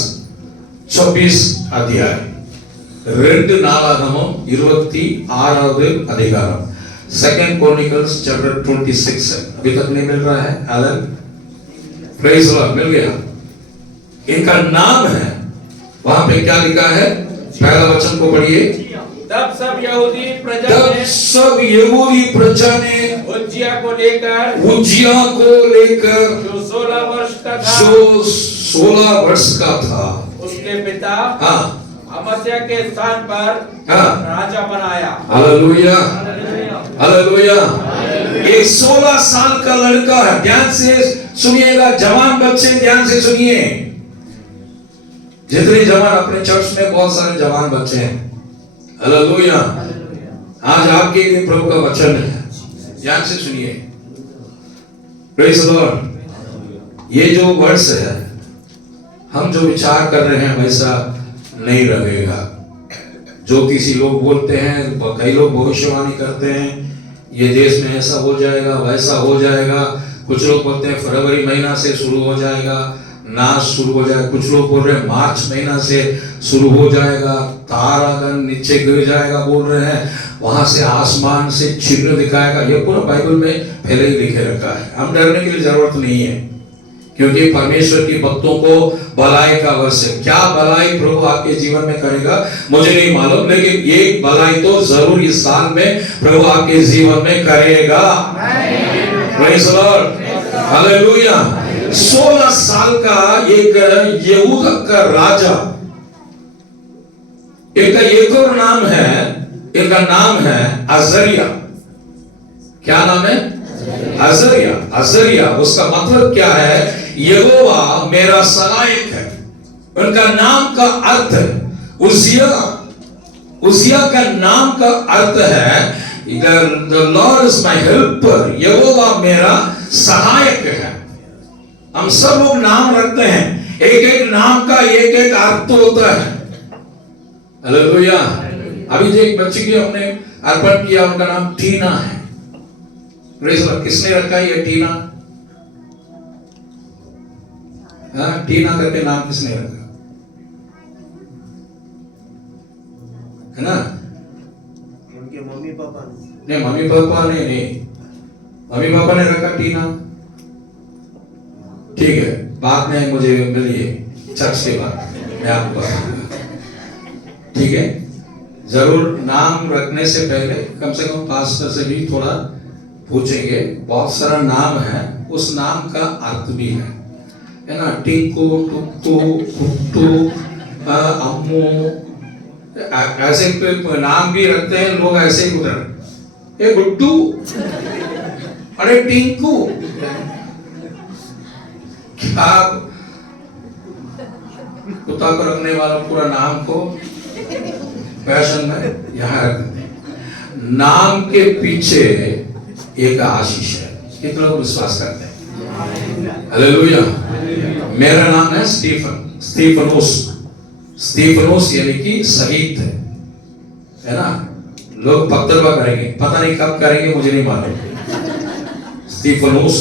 26 अध्याय 2 நாளாகமம் 26வது அதிகாரம் सेकंड Chronicles chapter 26 अभी तक नहीं मिल रहा है आदर प्रेज लॉर्ड मिल गया इनका नाम है वहां पे क्या लिखा है पहला वचन को पढ़िए तब सब यहूदी प्रजा ने उज्जिया को लेकर जो 16 वर्ष का था उसके पिता अमस्या के स्थान पर राजा बनाया हालेलुया हालेलुया एक 16 साल का लड़का है ध्यान से सुनिएगा जवान बच्चे ध्यान से सुनिए जितने जवान अपने चर्च में बहुत सारे जवान बच्चे हैं हालेलुया आज आपके लिए प्रभु का वचन है ध्यान से सुनिए प्रेज द लॉर्ड ये जो वर्ष है हम जो विचार कर रहे हैं वैसा नहीं रहेगा ज्योतिषी लोग बोलते हैं कई लोग भविष्यवाणी करते हैं ये देश में ऐसा हो जाएगा वैसा हो जाएगा कुछ लोग बोलते हैं फरवरी महीना से शुरू हो जाएगा नाश शुरू हो जाएगा कुछ लोग बोल रहे हैं मार्च महीना से शुरू हो जाएगा तारागण नीचे गिर जाएगा बोल रहे हैं वहां से आसमान से चिन्ह दिखाएगा ये पूरा बाइबल में पहले ही लिखे रखा है हम डरने की जरूरत नहीं है क्योंकि परमेश्वर की भक्तों को भलाई का वर्ष है क्या भलाई प्रभु आपके जीवन में करेगा मुझे नहीं मालूम लेकिन ये भलाई तो जरूर इस साल में प्रभु आपके जीवन में करेगा प्रेज द लॉर्ड हालेलुया 16 साल का एक यहूदा का राजा एक और नाम है इनका नाम है अजरिया क्या नाम है अजरिया उसका मतलब क्या है यहोवा मेरा सहायक है उनका नाम का अर्थ उजिया का नाम का अर्थ है the Lord is my helper यहोवा मेरा सहायक है हम सब लोग नाम रखते हैं एक एक नाम का एक एक अर्थ होता है हालेलुया अभी जो एक बच्ची की हमने अर्पण किया उनका नाम टीना है प्रेज लॉर्ड किसने रखा ये टीना टीना करके नाम किसने रखा है ना उनके मम्मी पापा नहीं मम्मी पापा ने नहीं मम्मी पापा ने रखा टीना ठीक है बाद में मुझे मिलिए चर्च के बाद मैं आपको बताऊंगा ठीक है जरूर नाम रखने से पहले कम से कम पास्टर से भी थोड़ा पूछेंगे बहुत सारा नाम है उस नाम का अर्थ भी है ना टिंको टुक्टू कुट्टू अम्मू ऐसे नाम भी रखते हैं लोग ऐसे ही उधर ए गुड्डू अरे टिंकू क्या कुत्ता को रखने वाला पूरा नाम को फैशन में यहाँ रख देते नाम के पीछे एक आशीष है कितने लोग विश्वास करते हैं हालेलुया मेरा नाम है स्टीफनोस यानी कि शहीद है ना लोग पत्थरवा करेंगे पता नहीं कब करेंगे मुझे नहीं मालूम स्टीफनोस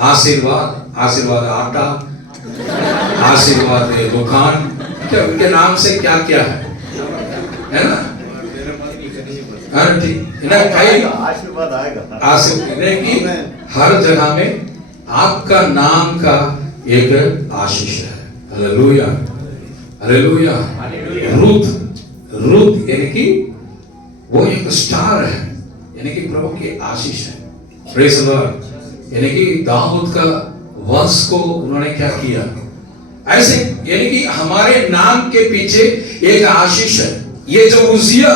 आशीर्वाद आटा आशीर्वाद दुकान क्या उनके नाम से क्या क्या है ना आशीर्वाद आएगा कि हर जगह में आपका नाम का एक आशीष है हालेलुया हालेलुया रूथ यानी कि वो एक स्टार है यानी कि प्रभु की आशीष है प्रेज द लॉर्ड यानी कि दाऊद का वंश को उन्होंने क्या किया ऐसे यानी कि हमारे नाम के पीछे एक आशीष है ये जो उजिया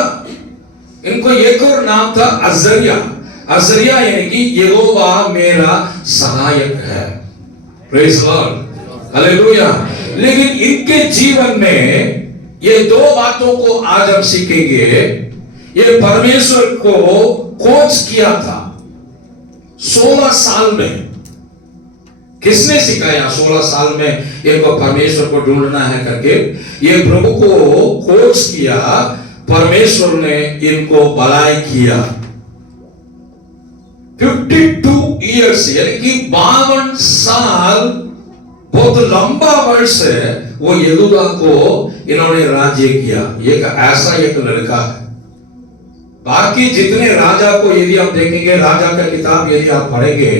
इनको एक और नाम था अजरिया यानी कि यहोवा मेरा सहायक है प्रेज लॉर्ड हालेलुया लेकिन इनके जीवन में ये दो बातों को आज हम सीखेंगे ये परमेश्वर को खोज किया था 16 साल में किसने सिखाया 16 साल में इनको परमेश्वर को ढूंढना है करके ये प्रभु को खोज किया परमेश्वर ने इनको भलाई किया 52 years, यानी कि 52 साल, बहुत लंबा वर्ष है, वो यहूदा को इन्होंने राज्य किया। एक ऐसा एक लड़का है। बाकी जितने राजा को यदि हम देखेंगे, राजा का किताब यदि आप पढ़ेंगे,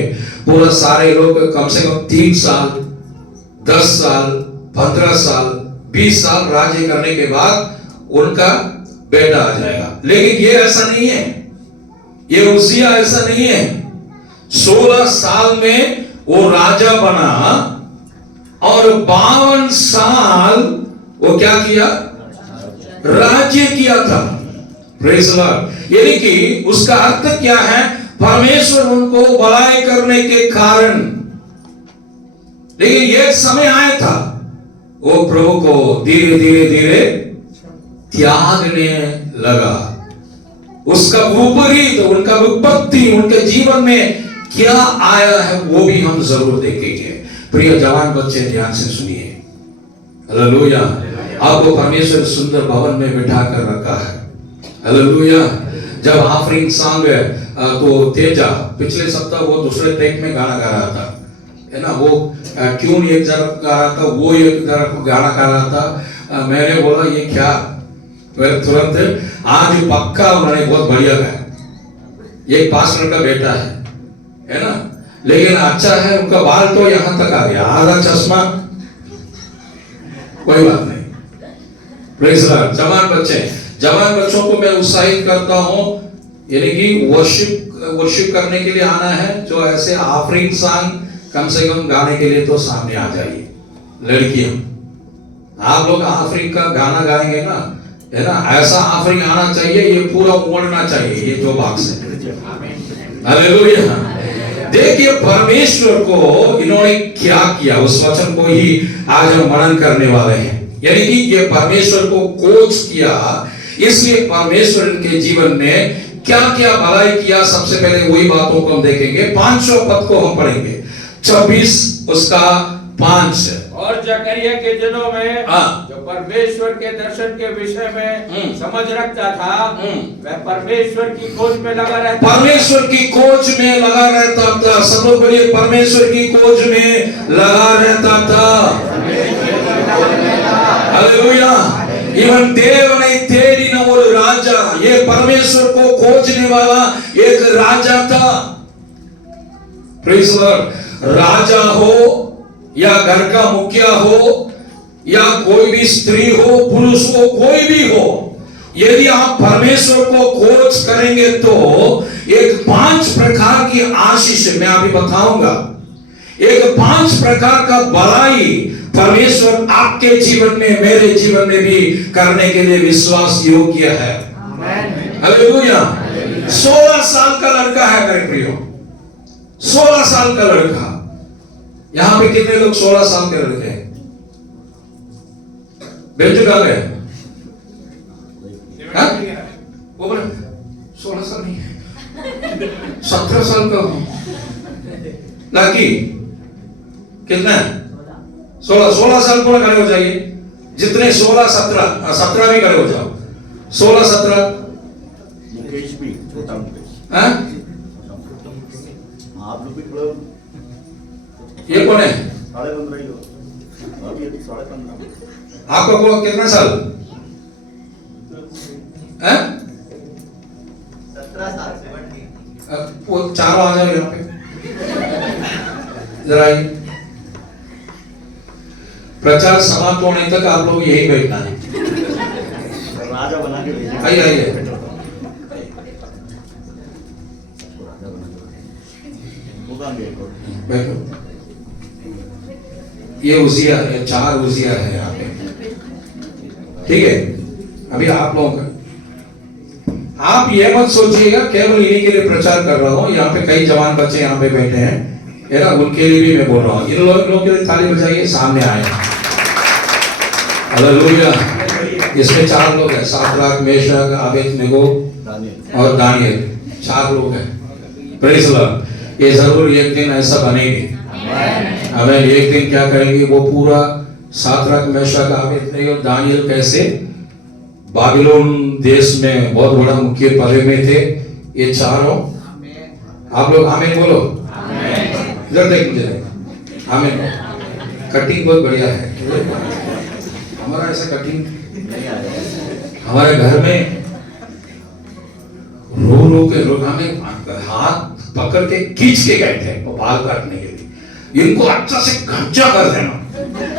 पूरा सारे लोग कम से कम 3 साल, 10 साल, 15 साल, 20 साल राज्य करने के बाद उनका बेटा आ जाएगा। लेकिन ये ऐसा नहीं है, ये उसिया ऐसा नहीं है। 16 साल में वो राजा बना और 52 साल वो क्या किया? राज्य किया था। Praise the Lord. यानी कि उसका अर्थ क्या है? परमेश्वर उनको भलाई करने के कारण, लेकिन एक समय आया था वो प्रभु को धीरे धीरे धीरे त्यागने लगा। उसका विपरीत, उनका विपत्ति उनके जीवन में क्या आया है वो भी हम जरूर देखेंगे। प्रिय जवान बच्चे ध्यान से सुनिए। हालेलुया। आपको परमेश्वर सुंदर भवन में बिठा कर रखा है। हालेलुया। जब ऑफरिंग सॉन्ग तो तेजा पिछले सप्ताह वो दूसरे टेक में गाना गा रहा था, है ना, वो ट्यून एक तरफ गा रहा था, वो एक तरफ गाना गा रहा था। मैंने बोला ये क्या? फिर तुरंत आज पक्का उन्होंने बहुत बढ़िया गाया। एक पास्टर का बेटा है ना, लेकिन अच्छा है, उनका बाल तो यहां तक आ गया, आधा चश्मा, कोई बात नहीं। Praise the Lord. जवान बच्चों को मैं उत्साहित करता हूं, यानी कि वर्शिप करने के लिए आना है। जो ऐसे ऑफरिंग सॉन्ग कम से कम गाने के लिए तो सामने आ जाइए। लड़कियां, आप लोग ऑफरिंग का गाना गाएंगे ना, है ना, ऐसा ऑफरिंग आना चाहिए, ये पूरा उमड़ना चाहिए, ये जो बॉक्स है। हालेलुया। देखिए परमेश्वर को इन्होंने क्या किया, उस वचन को ही आज हम मनन करने वाले हैं। यानी कि ये परमेश्वर को कोच किया, इसलिए परमेश्वर के जीवन में क्या क्या भलाई किया, सबसे पहले वही बातों को हम देखेंगे। 500 पद को हम पढ़ेंगे, 26 उसका 5। और जकरिया के दिनों में जो परमेश्वर के दर्शन के विषय में समझ रखता था, वह परमेश्वर की खोज में लगा रहता। परमेश्वर की खोज में लगा रहता था। सब लोग बोलिए, परमेश्वर की खोज में लगा रहता था। हालेलुया। इवन தேவனை தேடின ஒரு राजा, ये परमेश्वर को खोजने वाला एक राजा था। Praise the Lord. राजा हो या घर का मुखिया हो या कोई भी स्त्री हो, पुरुष हो, कोई भी हो, यदि आप परमेश्वर को खोज करेंगे तो एक 5 प्रकार की आशीष मैं अभी बताऊंगा। एक 5 प्रकार का भलाई परमेश्वर आपके जीवन में, मेरे जीवन में भी करने के लिए विश्वास योग्य है। हालेलुया। 16 साल का लड़का है मेरे प्रियो, 16 साल का लड़का। यहां पे कितने लोग 16 साल के लड़के हैं? बेंच डाल गए? वो बोले 16 साल नहीं है, 17 साल का हूं। लाकी कितना? 16 साल को खड़े हो जाइए। जितने 16, 17 भी खड़े हो जाओ। 16, 17। मुकेश भी छोटा मुकेश। आप लोग भी ये कौन है? 15.5 हो। अभी 15.5। आपका को कितना साल है? 17 साल। वो चारों आ जाओ यहाँ पे जरा। प्रचार समाप्त होने तक आप लोग यही बैठना है। राजा बना के भेजेंगे। आइए बैठो। ये उजिया, ये 4 उजिया है यहाँ पे, ठीक है। अभी आप लोगों का, आप ये मत सोचिएगा केवल इन्हीं के लिए प्रचार कर रहा हूँ। यहाँ पे कई जवान बच्चे यहाँ पे बैठे हैं, है ना, उनके लिए भी मैं बोल रहा हूँ। इन लोगों के लिए ताली बजाइए, सामने आए। हालेलुया। इसमें 4 लोग हैं, शाद्राक, मेशक, अबेदनगो और दानियल, 4 लोग हैं। Praise the Lord. ये जरूर एक दिन ऐसा बनेगी। हमें एक दिन क्या करेंगे, वो पूरा शाद्राक, मेशक, अबेदनगो और दानियल कैसे बाबिलोन देश में बहुत बड़ा मुख्य पदे में थे। ये चारों, आप लोग आमीन बोलो। इधर देख मुझे, आमीन। कटिंग बहुत बढ़िया है, हमारा ऐसा कटिंग नहीं आया। हमारे घर में रो के लोग हमें हाथ पकड़ के खींच के गए थे बाल काटने के लिए, इनको अच्छा से घंचा कर देना,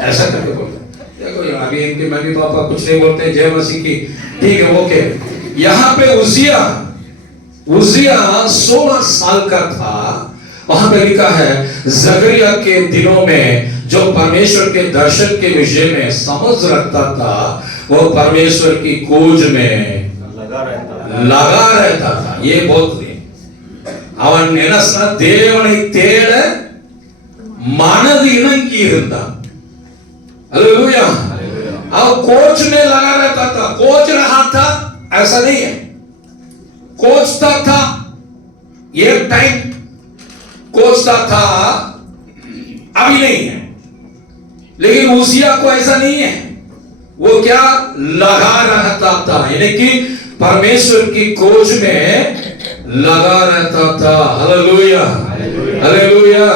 ऐसा करके बोलते। देखो अभी इनके मम्मी पापा कुछ नहीं बोलते, जय मसीह की, ठीक है ओके। यहाँ पे उजिया 16 साल का था। वहां पे लिखा है जकरिया के दिनों में जो परमेश्वर के दर्शन के विषय में समझ रखता था, वो परमेश्वर की खोज में लगा रहता था। ये बहुत அவன் என்ன சொன்னா, தேவனை தேட மனது இணங்கி இருந்தான்। हालेलुया। अब कोच में लगा रहता था, कोच रहा था ऐसा नहीं है, कोचता था, एक टाइम कोचता था, अभी नहीं है। लेकिन उसिया को ऐसा नहीं है, वो क्या लगा रहता था, यानी कि परमेश्वर की खोज में लगा रहता था। Hallelujah, hallelujah.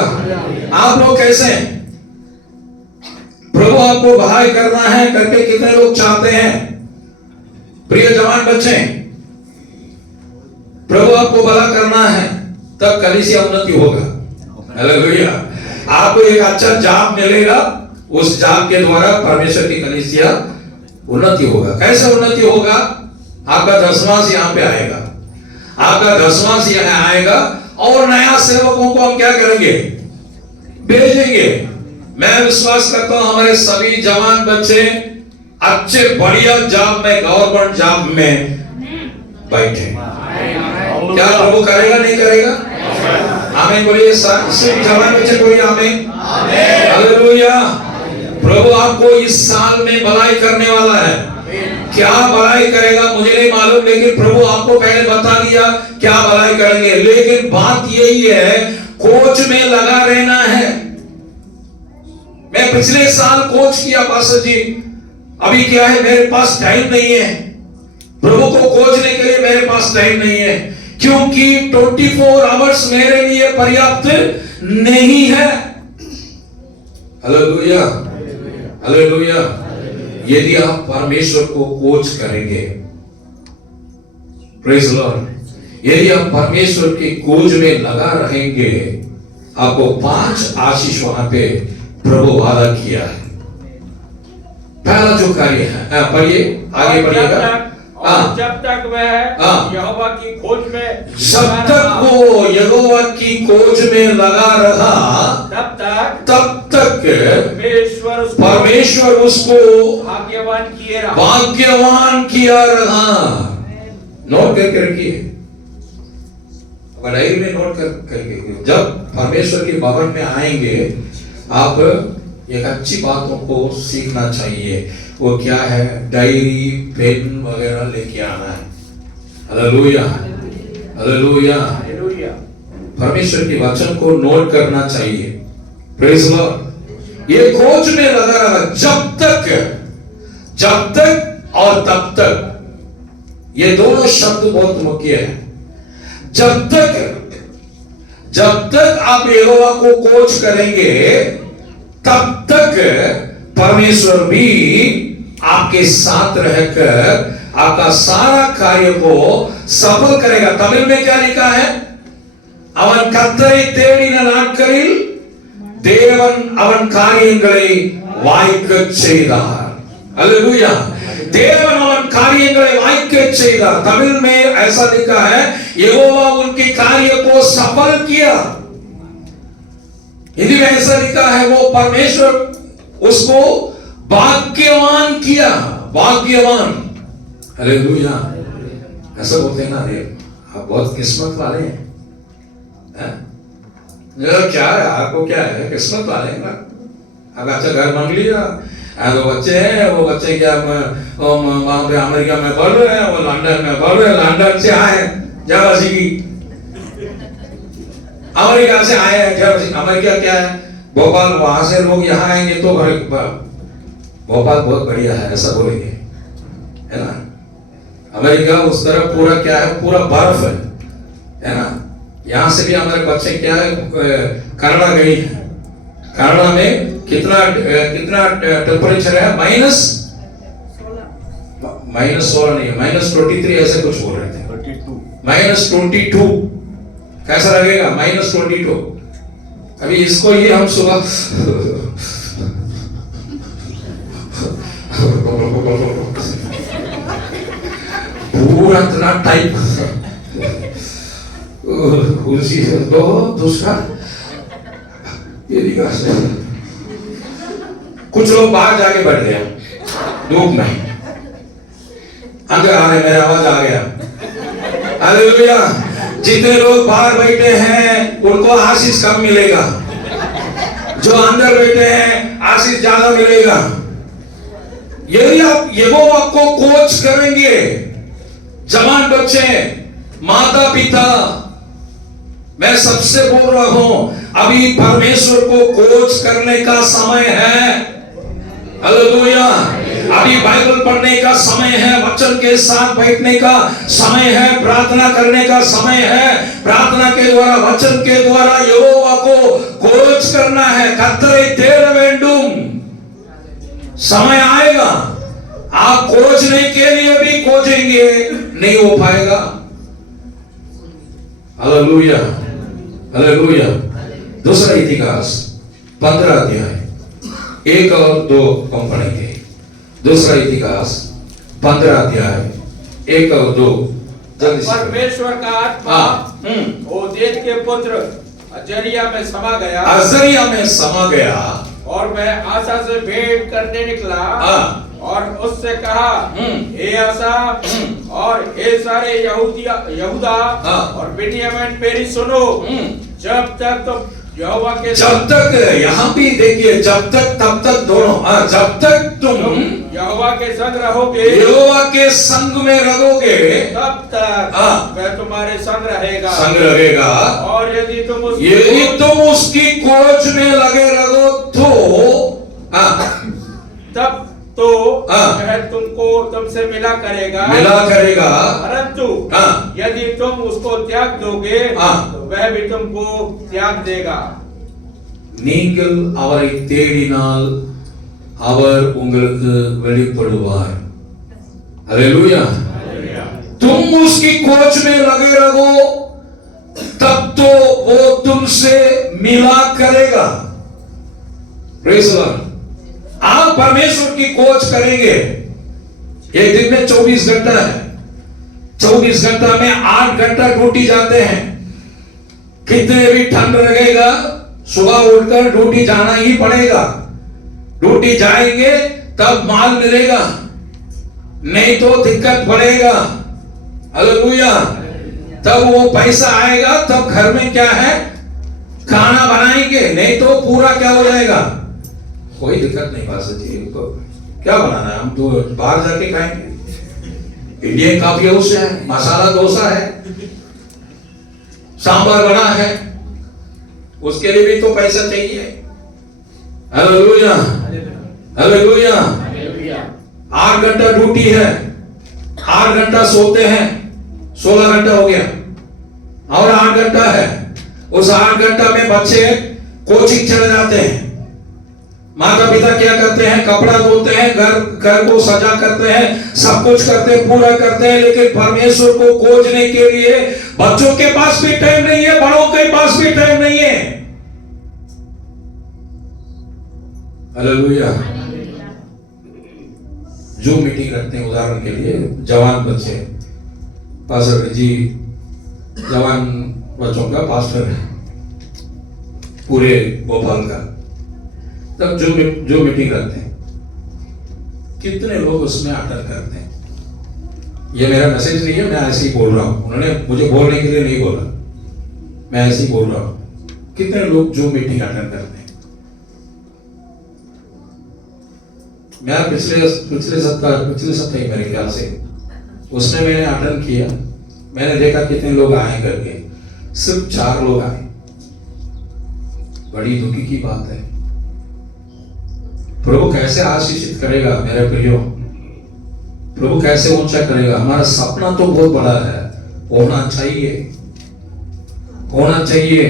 आप लोग कैसे हैं? प्रभु आपको भलाई करना है करके कितने लोग चाहते हैं? प्रिय जवान बच्चे, प्रभु आपको भला करना है तब कलीसिया उन्नति होगा। हालेलुया। आपको एक अच्छा जॉब मिलेगा, उस जॉब के द्वारा परमेश्वर की कलीसिया उन्नति होगा। कैसे उन्नति होगा? आपका दसवां यहाँ पे आएगा, आपका दसवां यहाँ आएगा और नया सेवकों को हम क्या करेंगे? भेजेंगे। मैं विश्वास करता हूं हमारे सभी जवान बच्चे अच्छे बढ़िया जॉब में, गवर्नमेंट जॉब में बैठे। क्या प्रभु करेगा नहीं करेगा? आमीन बोलिए। सिर्फ जवान बच्चे बोलिए आमीन। हालेलुया। प्रभु आपको इस साल में भलाई करने वाला है। क्या भलाई करेगा मुझे नहीं मालूम, लेकिन प्रभु आपको पहले बता दिया क्या भलाई करेंगे। लेकिन बात यही है, कोच में लगा रहना है। मैं पिछले साल कोच किया पास्टर जी, अभी क्या है मेरे पास टाइम नहीं है, प्रभु को खोजने के लिए मेरे पास टाइम नहीं है, क्योंकि 24 आवर्स मेरे लिए पर्याप्त नहीं है। Hallelujah, hallelujah. यदि आप परमेश्वर को खोज करेंगे, प्रेज लॉर्ड, यदि आप परमेश्वर की खोज में लगा रहेंगे, आपको 5 आशीष वहां पे प्रभु वादा किया है। पहला जो कार्य है, पढ़िए आगे पढ़िएगा। जब तक वह यहोवा की खोज में, जब तक वो यहोवा की खोज में लगा रहा, तब तक परमेश्वर उसको भाग्यवान किया रहा। नोट करके रखिए, डायरी में नोट करके। जब परमेश्वर के भवन में आएंगे, आप एक अच्छी बातों को सीखना चाहिए। वो क्या है? डायरी, पेन वगैरह लेके आना है। Hallelujah, hallelujah. परमेश्वर के वचन को नोट करना चाहिए। Praise Lord. ये खोज में लगा रहा जब तक और तब तक, ये दोनों शब्द बहुत मुख्य है। जब तक आप यहोवा को खोज करेंगे, तब तक परमेश्वर भी आपके साथ रहकर आपका सारा कार्य को सफल करेगा। तमिल में क्या लिखा है? அவன் கர்த்தரை தேடின நாட்களில் தேவன் அவன் காரியங்களை வாய்க்கச் செய்தார்। हालेलुया। देवन அவன் காரியங்களை வாய்க்கச் செய்தார்। तमिल में ऐसा लिखा है, यहोवा उनके कार्य को सफल किया। हिंदी में ऐसा लिखा है, वो परमेश्वर उसको भाग्यवान किया। भाग्यवान, हालेलुया। ऐसा बोलते हैं ना, अरे आप बहुत किस्मत वाले हैं। क्या है आपको? क्या है? किस्मत वाले हैं ना। अब अच्छा घर मांग लिया, दो बच्चे हैं, वो बच्चे क्या वहां पे अमेरिका में पढ़ रहे हैं, वो लंदन में पढ़ रहे हैं, लंदन से आए जावासी की, अमेरिका से आए हैं जावासी। अमेरिका क्या है? भोपाल। वहां से लोग यहाँ आएंगे तो भोपाल बहुत बढ़िया है ऐसा बोलेंगे, है ना। अमेरिका उस तरफ पूरा क्या है? पूरा बर्फ है ना। यहाँ से भी हमारे बच्चे क्या है, कनाडा गई है। कनाडा में कितना टेम्परेचर है? -16 नहीं, -23 ऐसे कुछ बोल रहे थे। 22 कैसा लगेगा? -22। अभी इसको ही हम सुबह पूरा इतना टाइप उसी दो दूसरा ये दिखा से कुछ लोग बाहर जाके बैठ गए धूप में, अंदर आ रहे, मेरा आवाज आ गया। हालेलुया। जितने लोग बाहर बैठे हैं उनको आशीष कम मिलेगा, जो अंदर बैठे हैं आशीष ज्यादा मिलेगा। यदि आप यहोवा को कोच करेंगे, जवान बच्चे, माता पिता, मैं सबसे बोल रहा हूं, अभी परमेश्वर को कोच करने का समय है। हालेलुया। अभी बाइबल पढ़ने का समय है, वचन के साथ बैठने का समय है, प्रार्थना करने का समय है। प्रार्थना के द्वारा, वचन के द्वारा यहोवा को कोच करना है। कर्तரை தேட வேண்டும்। समय आएगा आप खोजने के लिए भी खोजेंगे, नहीं हो पाएगा। Hallelujah, hallelujah. दूसरा इतिहास 15 अध्याय 1 और 2 हम पढ़ेंगे। दूसरा इतिहास 15 अध्याय 1 और 2। परमेश्वर का आत्मा ओदेद के पुत्र अजरिया में समा गया, अजरिया में समा गया, और मैं आशा से भेंट करने निकला और उससे कहा, हे आशा और हे सारे यहूदा और बिन्यामीन मेरी सुनो। जब तक तुम यहोवा के, जब तक, यहाँ भी देखिए, जब तक तब तक दोनों, जब तक तुम यहोवा के संग रहोगे, यहोवा के संग में रहोगे, तब तक वह तुम्हारे संग रहेगा। और यदि तुम उसकी खोज में लगे रहो तो तब तो वह तुमसे मिला करेगा। परंतु यदि तुम उसको त्याग दोगे तो वह भी तुमको त्याग देगा। நீங்கள் அவரை தேடினால் அவர் உங்களுக்கு வெளிப்படுவார்। हालेलुया। तुम उसकी खोज में लगे रहो तब तो वो तुमसे मिला करेगा। Praise the Lord. आप परमेश्वर की खोज करेंगे। एक दिन में 24 घंटा है, 24 घंटा में 8 घंटा ड्यूटी जाते हैं। कितने भी ठंड लगेगा, सुबह उठकर ड्यूटी जाना ही पड़ेगा। ड्यूटी जाएंगे तब माल मिलेगा, नहीं तो दिक्कत पड़ेगा। हालेलुया। तब वो पैसा आएगा, तब घर में क्या है, खाना बनाएंगे, नहीं तो पूरा क्या हो जाएगा। कोई दिक्कत नहीं पास जी, क्या बनाना है, हम तो बाहर जाके खाएंगे। इंडियन कॉफी हाउस है, मसाला डोसा है, सांभर बना है, उसके लिए भी तो पैसा चाहिए। Hallelujah, hallelujah. 8 घंटा ड्यूटी है, 8 घंटा सोते हैं, 16 घंटा हो गया, और 8 घंटा है। उस 8 घंटा में बच्चे कोचिंग चले जाते हैं। माता पिता क्या करते हैं, कपड़ा धोते हैं, घर को सजा करते हैं, सब कुछ करते हैं, पूरा करते हैं, लेकिन परमेश्वर को खोजने के लिए बच्चों के पास भी टाइम नहीं है, बड़ों के पास भी टाइम नहीं है। हालेलुया। जो मीटिंग रखते हैं, उदाहरण के लिए जवान बच्चे, पास्टर जी जवान बच्चों का पास्टर है पूरे भोपाल का, तब जो मीटिंग रखते हैं, कितने लोग उसमें अटेंड करते हैं। ये मेरा मैसेज नहीं है, मैं ऐसे ही बोल रहा हूं, उन्होंने मुझे बोलने के लिए नहीं बोला, मैं ऐसे ही बोल रहा हूं। कितने लोग जो मीटिंग अटेंड करते हैं। मैं पिछले सप्ताह मेरे ख्याल से उसमें मैंने अटेंड किया, मैंने देखा कितने लोग आए करके, सिर्फ 4 लोग आए। बड़ी दुखी की बात है। प्रभु कैसे आशीषित करेगा मेरे प्रियो, प्रभु कैसे ऊंचा करेगा। हमारा सपना तो बहुत बड़ा है, होना चाहिए, होना चाहिए,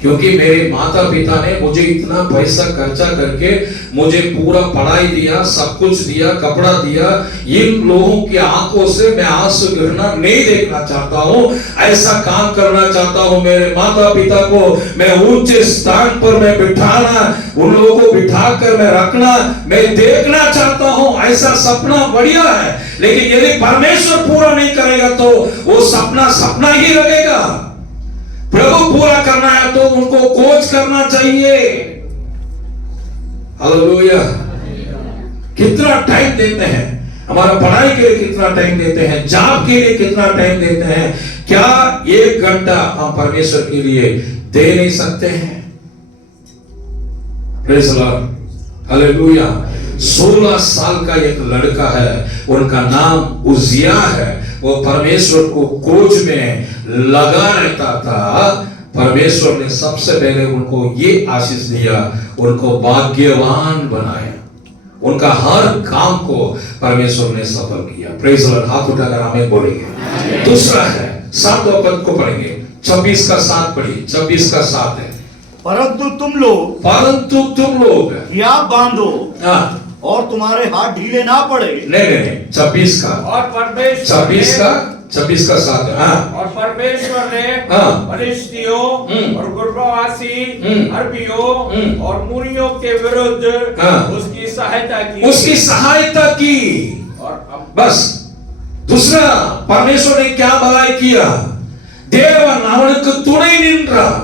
क्योंकि मेरे माता पिता ने मुझे इतना पैसा खर्चा करके मुझे पूरा पढ़ाई दिया, सब कुछ दिया, कपड़ा दिया। इन लोगों की आंखों से मैं आंसू गिरना नहीं देखना चाहता हूँ। ऐसा काम करना चाहता हूँ, मेरे माता पिता को मैं ऊंचे स्थान पर मैं बिठाना, उन लोगों को बिठा कर मैं रखना, मैं देखना चाहता हूँ। ऐसा सपना बढ़िया है, लेकिन यदि परमेश्वर पूरा नहीं करेगा तो वो सपना सपना ही रहेगा। प्रभु पूरा करना है तो उनको कोच करना चाहिए। हालेलुया। कितना टाइम देते हैं, हमारा पढ़ाई के लिए कितना टाइम देते हैं, जॉब के लिए कितना टाइम देते हैं। क्या 1 घंटा हम परमेश्वर के लिए दे नहीं सकते हैं? Praise the Lord. हालेलुया। 16 साल का एक लड़का है, उनका नाम उजिया है। वो परमेश्वर को खोज में लगा रहता था। परमेश्वर ने सबसे पहले उनको ये आशीष दिया, उनको भाग्यवान बनाया। उनका हर काम को परमेश्वर ने सफल किया। Praise the Lord. हाथ उठाकर आमीन बोलेंगे। दूसरा है 7वां पद को पढ़ेंगे, 26 का 7 पढ़िए। 26 का 7 है, परंतु तुम लोग हियाव बांधो और तुम्हारे हाथ ढीले ना पड़े। नहीं 26 का और परमेश्वर 26 का 7 है। और परमेश्वर ने फलिस्तियों और गुर्बावासी अरबियों और मुनियों के विरुद्ध उसकी सहायता की। और बस दूसरा, परमेश्वर ने क्या भलाई किया? देवन அவனுக்கு துணை நின்றார்।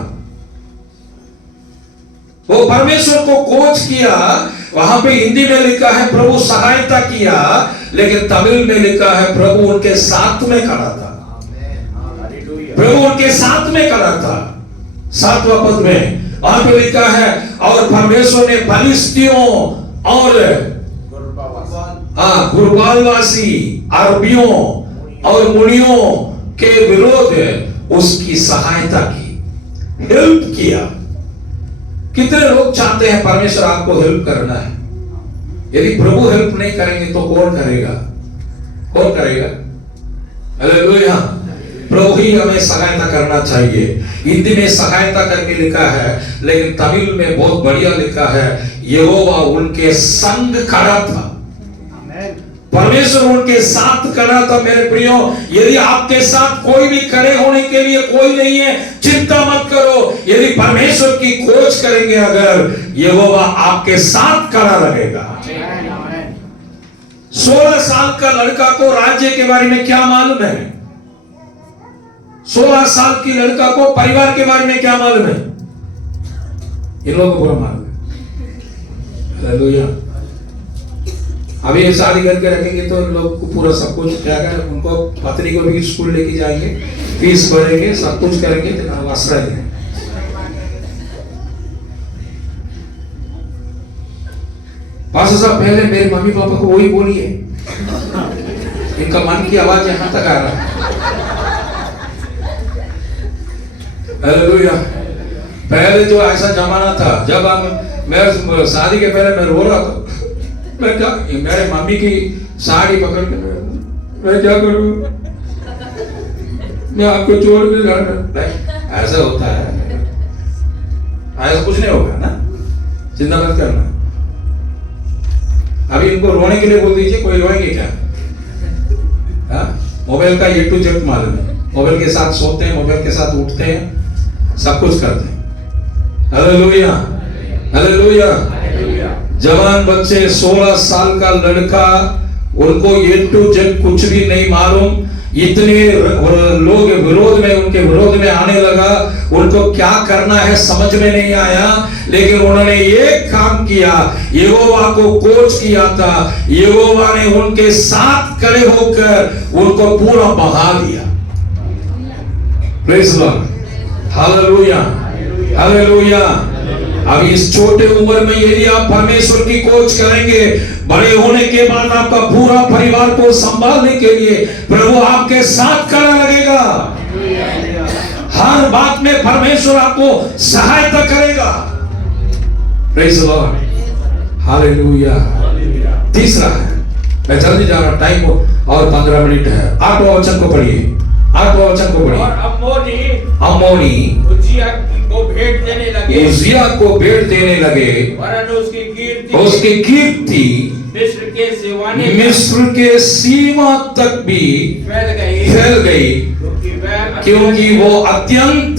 वो परमेश्वर को खोज किया। वहां पे हिंदी में लिखा है प्रभु सहायता किया, लेकिन तमिल में लिखा है प्रभु उनके साथ में खड़ा था। प्रभु उनके साथ में खड़ा था। 7वां पद में वहां पे लिखा है और परमेश्वर ने फलिस्तियों और गुरबालवासी अरबियों और मुनियों के विरोध उसकी सहायता की, हेल्प किया। कितने लोग चाहते हैं परमेश्वर आपको हेल्प करना है? यदि प्रभु हेल्प नहीं करेंगे तो कौन करेगा? कौन करेगा? हालेलुया। प्रभु ही हमें सहायता करना चाहिए। हिंदी में सहायता करके लिखा है, लेकिन तमिल में बहुत बढ़िया लिखा है यहोवा उनके संग खड़ा था। परमेश्वर उनके साथ खड़ा था। मेरे प्रियो, यदि आपके साथ कोई भी खड़े होने के लिए कोई नहीं है, चिंता मत करो। यदि परमेश्वर की खोज करेंगे अगर, यहोवा आपके साथ खड़ा रहेगा। 16 साल का लड़का को राज्य के बारे में क्या मालूम है? 16 साल की लड़का को परिवार के बारे में क्या मालूम है? इन लोगों को पूरा मालूम है। हालेलुया। अभी शादी करके रखेंगे तो इन लोग को पूरा सब कुछ क्या कर, उनको पत्नी को भी स्कूल लेके जाएंगे, फीस भरेंगे, सब कुछ करेंगे, तो आश्रय है। पास्टर साहब पहले मेरे मम्मी पापा को वही बोलिए, इनका मन की आवाज यहां तक आ रहा है। हालेलुया। पहले जो ऐसा जमाना था, जब मैं शादी के पहले मैं रो रहा था, मैं क्या, मेरे मम्मी की साड़ी पकड़ के मैं क्या करूं, मैं आपको छोड़ के जा रहा। ऐसा होता है, ऐसा कुछ नहीं होगा ना, चिंता मत करना। अभी इनको रोने के लिए बोल दीजिए, कोई रोएंगे क्या? मोबाइल का A to Z मालूम है। मोबाइल के साथ सोते हैं, मोबाइल के साथ उठते हैं, सब कुछ करते हैं। Hallelujah, hallelujah. जवान बच्चे, 16 साल का लड़का, उनको A to Z कुछ भी नहीं मालूम। इतने लोग विरोध में, उनके विरोध में आने लगा, उनको क्या करना है समझ में नहीं आया, लेकिन उन्होंने एक काम किया, यहोवा को खोज किया था। यहोवा ने उनके साथ खड़े होकर उनको पूरा बहा दिया। Praise the Lord, hallelujah, hallelujah. अब इस छोटे उम्र में यदि आप परमेश्वर की खोज करेंगे, बड़े होने के बाद आपका पूरा परिवार को संभालने के लिए प्रभु आपके साथ खड़ा लगेगा। हर बात में परमेश्वर आपको सहायता करेगा। Praise the Lord, hallelujah. तीसरा है, मैं जल्दी जा रहा हूं, टाइम और 15 मिनट है। 8वां वचन को पढ़िए, 8वां वचन को पढ़िए। और अम्मोनी अम्मोनी उज्जिया को भेंट देने लगे, उजिया को भेंट देने लगे, वरन उसकी उसकी कीर्ति मिस्र के सीमा तक भी फैल गई, क्योंकि वो अत्यंत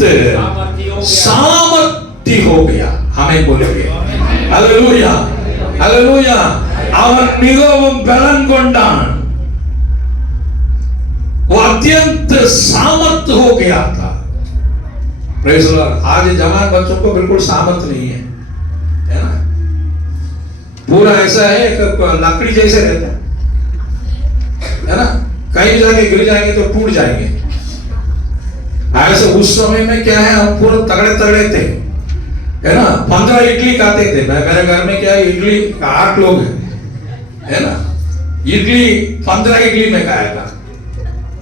सामर्थी हो गया। हमें बोलेंगे हालेलुया, हालेलुया। அவன் மிகவும் பலன் கொண்டான், वो अत्यंत सामर्थ हो गया था। Praise the Lord. आज जवान बच्चों को बिल्कुल सामर्थ नहीं है ना? पूरा ऐसा है कि लकड़ी जैसे रहता है ना? कहीं जाके गिर जाएंगे तो टूट जाएंगे। ऐसे उस समय में क्या है, हम पूरे तगड़े तगड़े थे, है ना? 15 इडली खाते थे। मेरे घर में क्या है, इडली 8 लोग है ना? इडली 15 इडली में खाया था।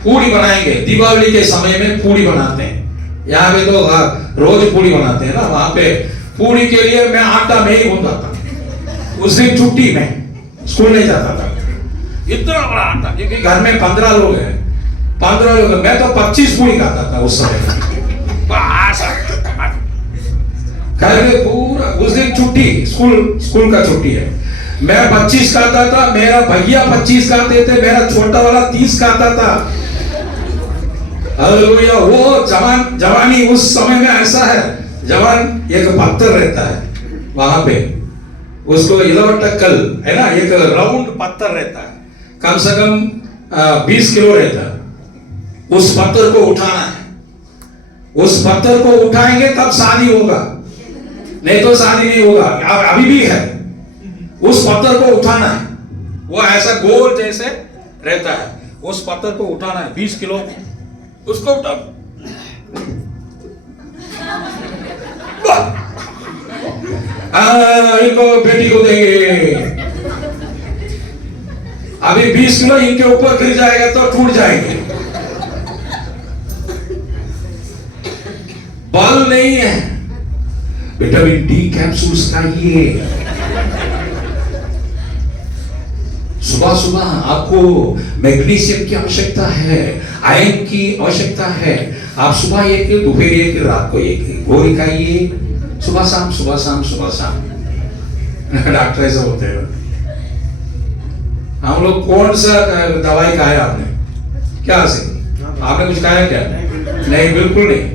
पूड़ी बनाएंगे, दीपावली के समय में पूड़ी बनाते हैं। यहाँ पे तो रोज पूड़ी बनाते हैं ना, वहां पे पूड़ी के लिए मैं आटा में ही गूंथता था। उस दिन छुट्टी में स्कूल नहीं जाता था, इतना बड़ा आटा, क्योंकि घर में 15 लोग हैं। 15 लोग, मैं तो 25 पूड़ी खाता था उस समय। करके पूरा उस दिन छुट्टी, स्कूल का छुट्टी है। मैं 25 खाता था, मेरा भैया 25 खाते थे, मेरा छोटा वाला 30 खाता था। हालेलुया। वो जवानी उस समय में ऐसा है, जवान एक पत्थर रहता है वहां पे, उसको इलवटकल है ना, एक राउंड पत्थर रहता है, कम से कम 20 किलो रहता है। उस पत्थर को उठाना है, उस पत्थर को उठाएंगे तब शादी होगा, नहीं तो शादी नहीं होगा। अभी भी है, उस पत्थर को उठाना है। वो ऐसा गोल जैसे रहता है, उस पत्थर को उठाना है 20 किलो, उसको उठा, इनको बेटी को देंगे। अभी 20 किलो इनके ऊपर गिर जाएगा तो टूट जाएंगे। बल नहीं है, विटामिन डी कैप्सूल्स खाइए। सुबह सुबह आपको मैग्नीशियम की आवश्यकता है, आयरन की आवश्यकता है। आप सुबह एक, दोपहर एक, रात को एक गोली खाइए, सुबह शाम, सुबह शाम, सुबह शाम। डॉक्टर ऐसा होते हैं। हम लोग कौन सा दवाई खाया आपने? क्या से आपने कुछ खाया क्या? नहीं, बिल्कुल नहीं।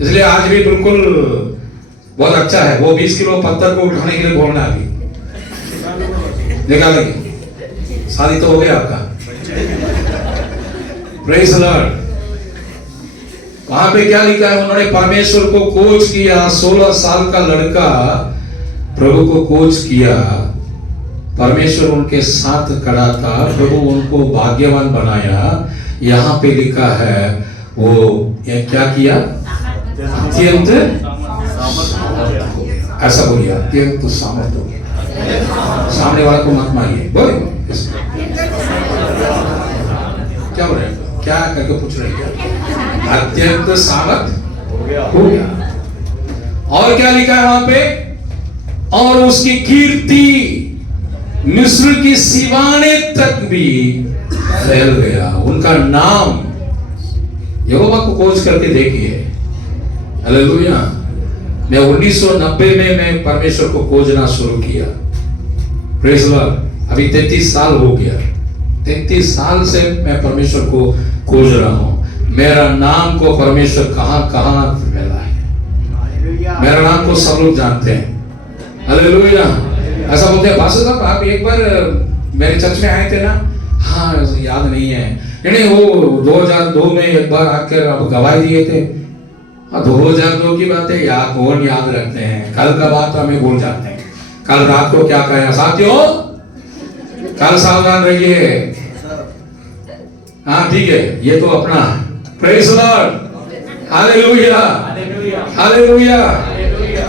इसलिए आज भी बिल्कुल बहुत अच्छा है। वो 20 किलो पत्थर को उठाने के लिए बोलना अभी निकालेंगे। शादी तो हो गया आपका, प्रेज़ द लॉर्ड। वहां पे क्या लिखा है, उन्होंने परमेश्वर को कोच किया। 16 साल का लड़का प्रभु को कोच किया, परमेश्वर उनके साथ खड़ा था, प्रभु उनको भाग्यवान बनाया। यहाँ पे लिखा है वो क्या किया, अत्यंत ऐसा बोलिए, अत्यंत सामर्थ हो गया। सामने वाला को मत मारिए, बोले क्या बोल रहे, क्या करके पूछ रहे हैं? अत्यंत सामर्थ हो गया। और क्या लिखा है वहां पे, और उसकी कीर्ति मिस्र की सीमाने तक भी फैल गया। उनका नाम, यहोवा को खोज करके देखिए। हालेलुया। मैं 1990 में मैं परमेश्वर को खोजना शुरू किया। Praise the Lord. अभी 33 साल हो गया। 33 साल से मैं परमेश्वर को खोज रहा हूं। मेरा नाम को परमेश्वर कहां कहां फैला है। मेरा नाम को सब लोग जानते हैं। हालेलुया। ऐसा बोलते हैं भाषा साहब, आप एक बार मेरे चर्च में आए थे ना? हाँ, याद नहीं है। नहीं, वो 2002 में एक बार आकर आप गवाही दिए थे। 2002 की बात है, या कौन याद रखते हैं? कल का बात हमें भूल जाते हैं। कल रात को क्या कहा साथियों? कल सावधान रहिए। हाँ ठीक है, ये तो अपना praise the Lord. Hallelujah, hallelujah.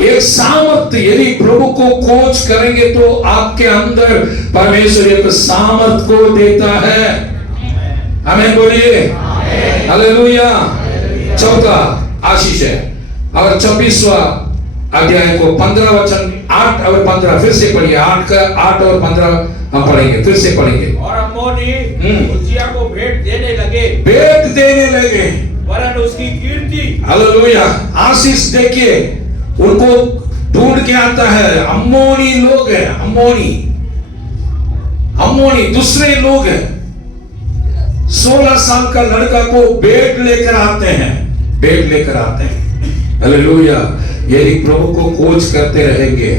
एक सामर्थ, यदि प्रभु को खोज करेंगे तो आपके अंदर परमेश्वर एक सामर्थ को देता है। आमीन बोलिए, हालेलुया। चौथा आशीष है। और 24वां अध्याय को 15 वचन 8 और 15 फिर से पढ़िए। 8 और 15 हम पढ़ेंगे, फिर से पढ़ेंगे। और अम्मोनी उज्जिया को भेंट देने लगे, भेंट देने लगे। वरन उसकी कीर्ति। हालेलुया। आशीष देखिए, उनको ढूंढ के आता है। अम्मोनी लोग हैं, अम्मोनी दूसरे लोग हैं। 16 साल का लड़का को बेट लेकर आते हैं, हालेलुया। यदि प्रभु को खोज करते रहेंगे,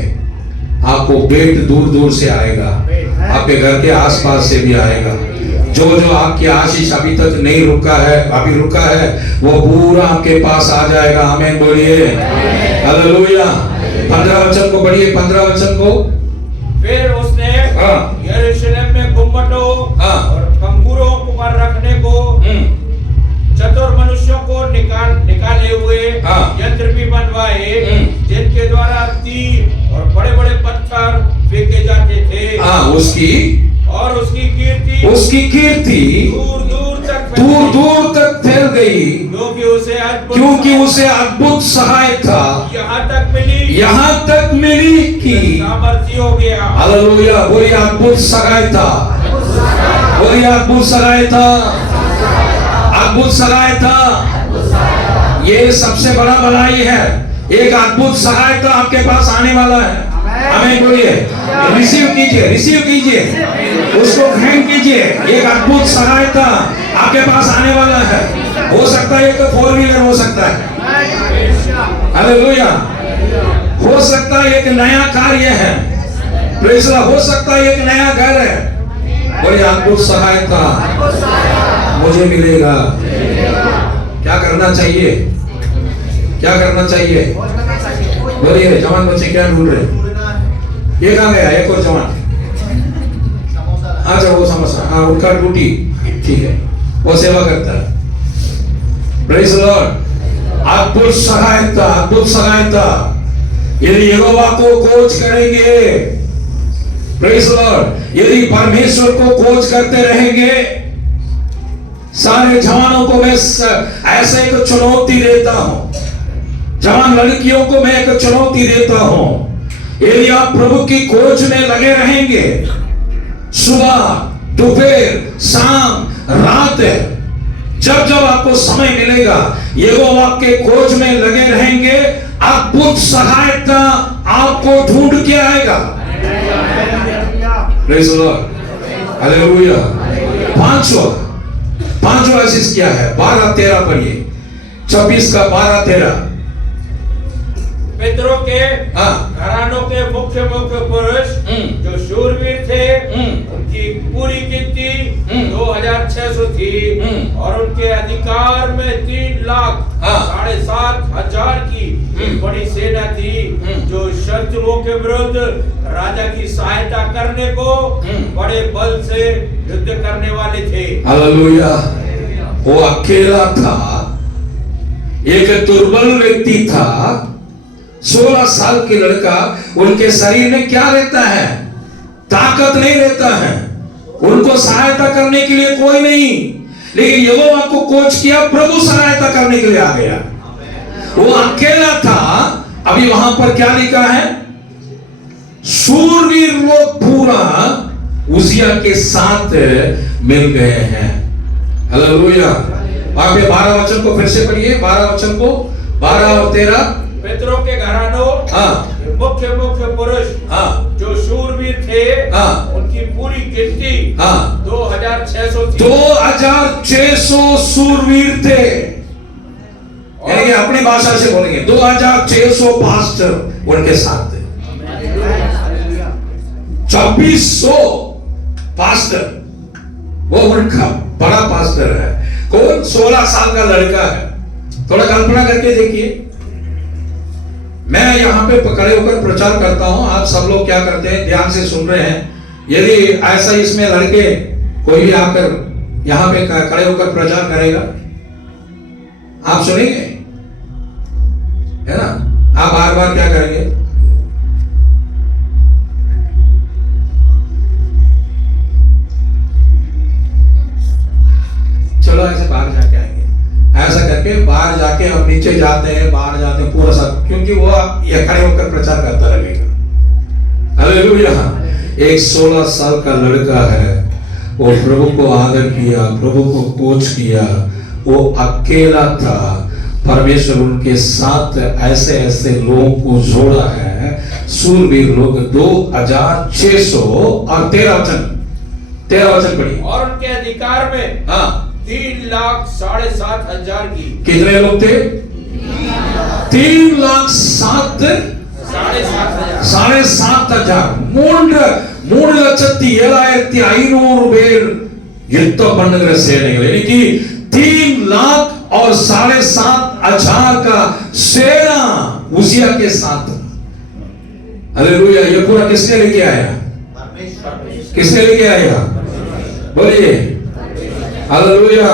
आपको बेट दूर दूर से आएगा, आपके घर के आसपास से भी आएगा। जो आपकी आशीष अभी तक नहीं रुका है, वो पूरा आपके पास आ जाएगा। आमीन बोलिए, हालेलुया। 15 वचन को पढ़िए, 15 वचन को। फिर उसने यरूशलेम में गुम्बदों और कंगूरों पर रखने को चतुर मनुष्यों को निकाले हुए यंत्र भी बनवाए, जिनके द्वारा तीर और बड़े बड़े पत्थर फेंके जाते थे। उसकी कीर्ति दूर दूर तक फैल गई, क्योंकि उसे अद्भुत सहायता यहाँ तक मिली कि सामर्थ्य हो गया। हालेलुया। बोलिए अद्भुत सहायता, बोलिए अद्भुत सहायता, अद्भुत सहायता। ये सबसे बड़ा भलाई है। एक अद्भुत सहायता आपके पास आने वाला है। हमें बोलिए, रिसीव कीजिए, उसको ग्रहण कीजिए। एक अद्भुत सहायता आपके पास आने वाला है। हो सकता है एक 4 व्हीलर हो सकता है, हालेलुया। हो सकता है एक नया कार्य है, प्रेज़ द लॉर्ड। हो सकता है एक नया घर है। बोलिए अद्भुत सहायता मुझे मिलेगा। क्या करना चाहिए? बोलिए जवान बच्चे क्या ढूंढ रहे? ये कहाँ गया? एक और जवान। अच्छा वो समोसा, हाँ उनका ड्यूटी ठीक है, वो सेवा करता है। Praise the Lord. अद्भुत सहायता यदि यहोवा को खोज करेंगे, प्रेज़ द लॉर्ड, यदि परमेश्वर को खोज करते रहेंगे। सारे जवानों को मैं ऐसे एक चुनौती देता हूं, जवान लड़कियों को मैं एक चुनौती देता हूं। यदि आप प्रभु की खोज में लगे रहेंगे, सुबह दोपहर शाम रात जब आपको समय मिलेगा, यहोवा के खोज में लगे रहेंगे, अद्भुत सहायता आपको ढूंढ के आएगा। Praise the Lord, hallelujah. पांचवा आशीष क्या है? 12-13 पढ़िए, 26 का 12-13। पितरों के घरानों के मुख्य पुरुष जो शूरवीर थे, उनकी पूरी गिनती 2600 थी, और उनके अधिकार में 3,07,000 की एक बड़ी सेना थी, जो शत्रुओं के विरुद्ध राजा की सहायता करने को बड़े बल से युद्ध करने वाले थे। हालेलुया। वो अकेला था, एक दुर्बल व्यक्ति था, 16 साल के लड़का। उनके शरीर में क्या रहता है? ताकत नहीं रहता है, उनको सहायता करने के लिए कोई नहीं। लेकिन यहोवा को खोज किया, प्रभु सहायता करने के लिए आ गया। वो अकेला था। अभी वहां पर क्या लिखा है? शूरवीर लोग पूरा उजिया के साथ मिल गए हैं। हालेलुया। वहां पे 12 वचन को फिर से पढ़िए, 12 वचन को, 12 और 13। पितरों के घरानों मुख्य पुरुष जो शूरवीर थे, उनकी पूरी गिनती 2600 थी। 2600 शूरवीर थे। यानी अपनी भाषा से बोलेंगे 2600 पास्टर उनके साथ थे। 2400 पास्टर, वो उनका बड़ा पास्टर है। कौन? 16 साल का लड़का है। थोड़ा कल्पना करके देखिए, मैं यहाँ पे खड़े होकर प्रचार करता हूँ, आप सब लोग क्या करते हैं? ध्यान से सुन रहे हैं। यदि ऐसा इसमें लड़के कोई भी आकर यहाँ पे खड़े होकर प्रचार करेगा, आप सुनेंगे, है ना? आप बार बार क्या करेंगे? चलो ऐसे बाहर जाके आएंगे। ऐसा करके बाहर जाके हम नीचे जाते हैं, बाहर जाते हैं पूरा सब, क्योंकि वो ये खड़े होकर प्रचार करता रहेगा। हालेलुया। एक 16 साल का लड़का है, वो प्रभु को आदर किया, प्रभु को खोज किया, वो अकेला था। परमेश्वर उनके साथ ऐसे ऐसे लोगों को जोड़ा है, सूरवीर लोग 2600 और 13 वचन पढ़िए। और उनके अधिकार में 3,07,500 की। कितने लोग थे? 3,07,500 3,07,500 பேர் யுத்தம் பண்ணுகிற சேனைகள்। यानी कि 3,07,500 का सेना उसिया के साथ। हालेलुया। ये पूरा किसने लेके आया? किसने लेके आया? बोलिए हालेलुया।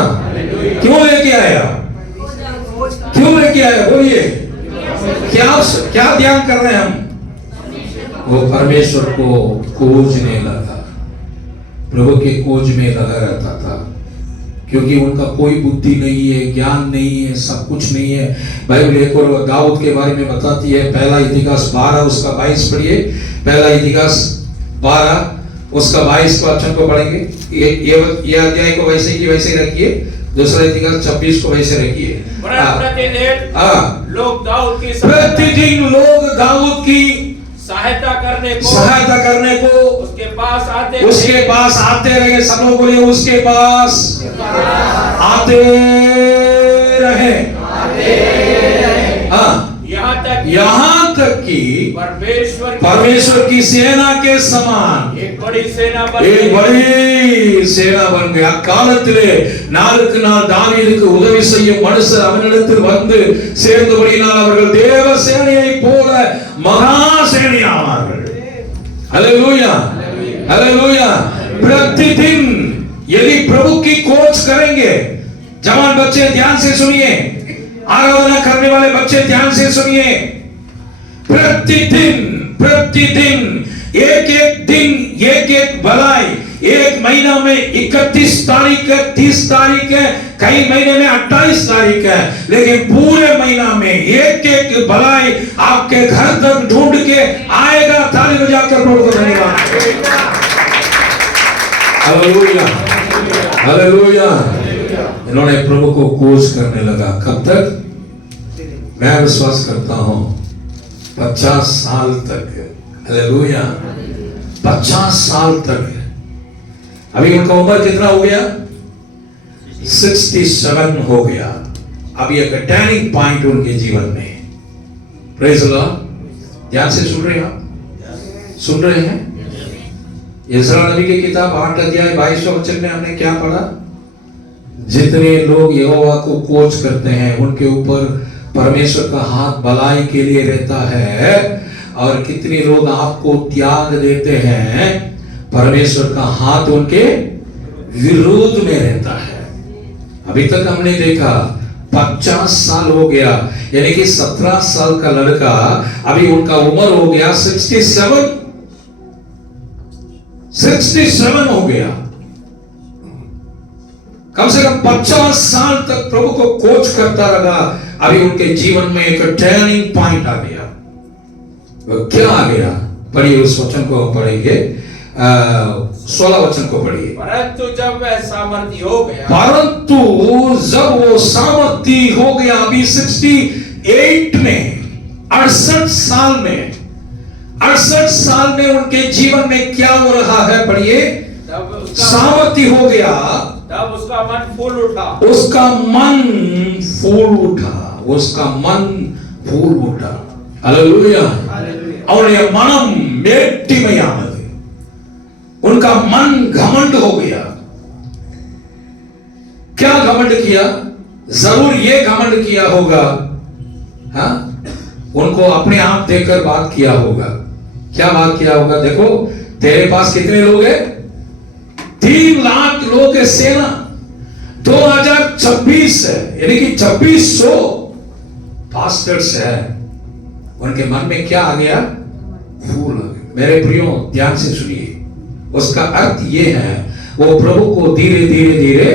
क्यों लेके आया? क्यों लेके आया? बोलिए। क्या ध्यान कर रहे हैं हम? वो परमेश्वर को खोजने लगा, प्रभु के खोज में लगा रहता था, क्योंकि उनका कोई बुद्धि नहीं है, ज्ञान नहीं है, सब कुछ नहीं है। बाइबल एक और दाऊद के बारे में बताती है। पहला इतिहास 12 उसका 22 पढ़िए। पहला इतिहास 12 उसका 22 को वचन को पढ़ेंगे। ये अध्याय को वैसे ही रखिए। दूसरा इतिहास 26 को वैसे रखिए। प्रतिदिन लोग दाऊद की सहायता करने को उसके पास आते रहे। सब लोग बोलिए उसके पास आते रहे। यहाँ तक कि परमेश्वर की सेना के समान एक बड़ी सेना बन गया। காலத்திலே நாளுக்கு நாள் தாவீதுக்கு உதவி செய்யும் மனுஷர் அவனிடத்தில் வந்து சேர்ந்தபடியினால் அவர்கள் தேவ சேனையை போல மகா சேனையானார்கள்। Hallelujah hallelujah. प्रतिदिन यदि प्रभु की खोज करेंगे, जवान बच्चे ध्यान से सुनिए, आराधना करने वाले बच्चे ध्यान से सुनिए, प्रतिदिन एक दिन एक भलाई। एक महीना में 31 तारीख है, 30 तारीख है, कई महीने में 28 तारीख है, लेकिन पूरे महीना में एक भलाई आपके घर तक ढूंढ के आएगा। ताली बजाकर प्रभु को धन्यवाद। Hallelujah hallelujah. इन्होंने प्रभु को खोज करने लगा। कब तक? मैं विश्वास करता हूं 50 साल तक। हालेलुया 50 साल तक। अभी उनका उम्र कितना हो गया? 67 हो गया। अभी एक टर्निंग पॉइंट उनके जीवन में। Praise the Lord. ध्यान से सुन रहे हैं आप? सुन रहे हैं? इस्राएल नबी की किताब 8 अध्याय 22 वचन में हमने क्या पढ़ा? जितने लोग यहोवा को खोज करते हैं उनके ऊपर परमेश्वर का हाथ भलाई के लिए रहता है, और कितने लोग आपको त्याग देते हैं, परमेश्वर का हाथ उनके विरोध में रहता है। अभी तक हमने देखा 50 साल हो गया, यानी कि 17 साल का लड़का, अभी उनका उम्र हो गया 67 हो गया। कम से कम 50 साल तक प्रभु को खोज करता रहा। अभी उनके जीवन में एक टर्निंग पॉइंट आ गया। वो क्या आ गया? पढ़िए उस वचन को पढ़ेंगे। 16 वचन को पढ़िए। परंतु जब वह सामर्थी हो गया, अभी 68 में 68 साल में उनके जीवन में क्या हो रहा है? पढ़िए। सामर्थी हो गया, तब उसका मन फूल उठा। हालेलुया। அவருடைய மனம் மேட்டிமையானது, उनका मन घमंड हो गया। क्या घमंड किया? जरूर ये घमंड किया होगा, हाँ, उनको अपने आप देखकर बात किया होगा। क्या बात किया होगा? देखो तेरे पास कितने लोग हैं? 3 लाख लोग के सेना 2026 है, यानी कि 2600 पास्टर्स है। उनके मन में क्या आ गया? फूल आ गया। मेरे प्रियो ध्यान से सुनिए, उसका अर्थ ये है वो प्रभु को धीरे धीरे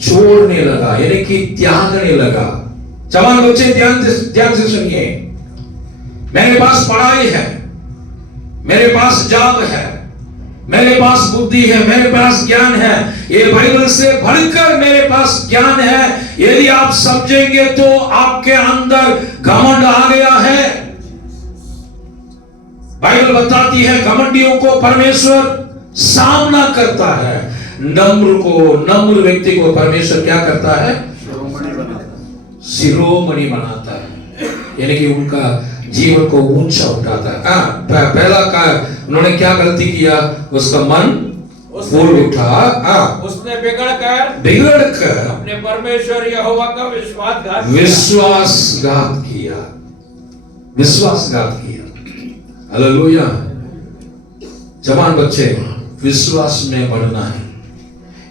छोड़ने लगा, यानी कि त्यागने लगा। जवान बच्चे ध्यान से सुनिए, मेरे पास पढ़ाई है, मेरे पास जॉब है, मेरे पास बुद्धि है, मेरे पास ज्ञान है, ये बाइबल से बढ़कर मेरे पास ज्ञान है, यदि आप समझेंगे तो आपके अंदर घमंड आ गया है। बाइबल बताती है घमंडियों को परमेश्वर सामना करता है, नम्र व्यक्ति को परमेश्वर क्या करता है? शिरोमणि बनाता है, यानी कि उनका जीवन को ऊंचा उठाता है। पहला का उन्होंने क्या गलती किया? उसका मन फूल उठा, उसने बिगड़कर अपने परमेश्वर यहोवा का विश्वासघात किया। हालेलुया। जवान बच्चे, विश्वास में बढ़ना है।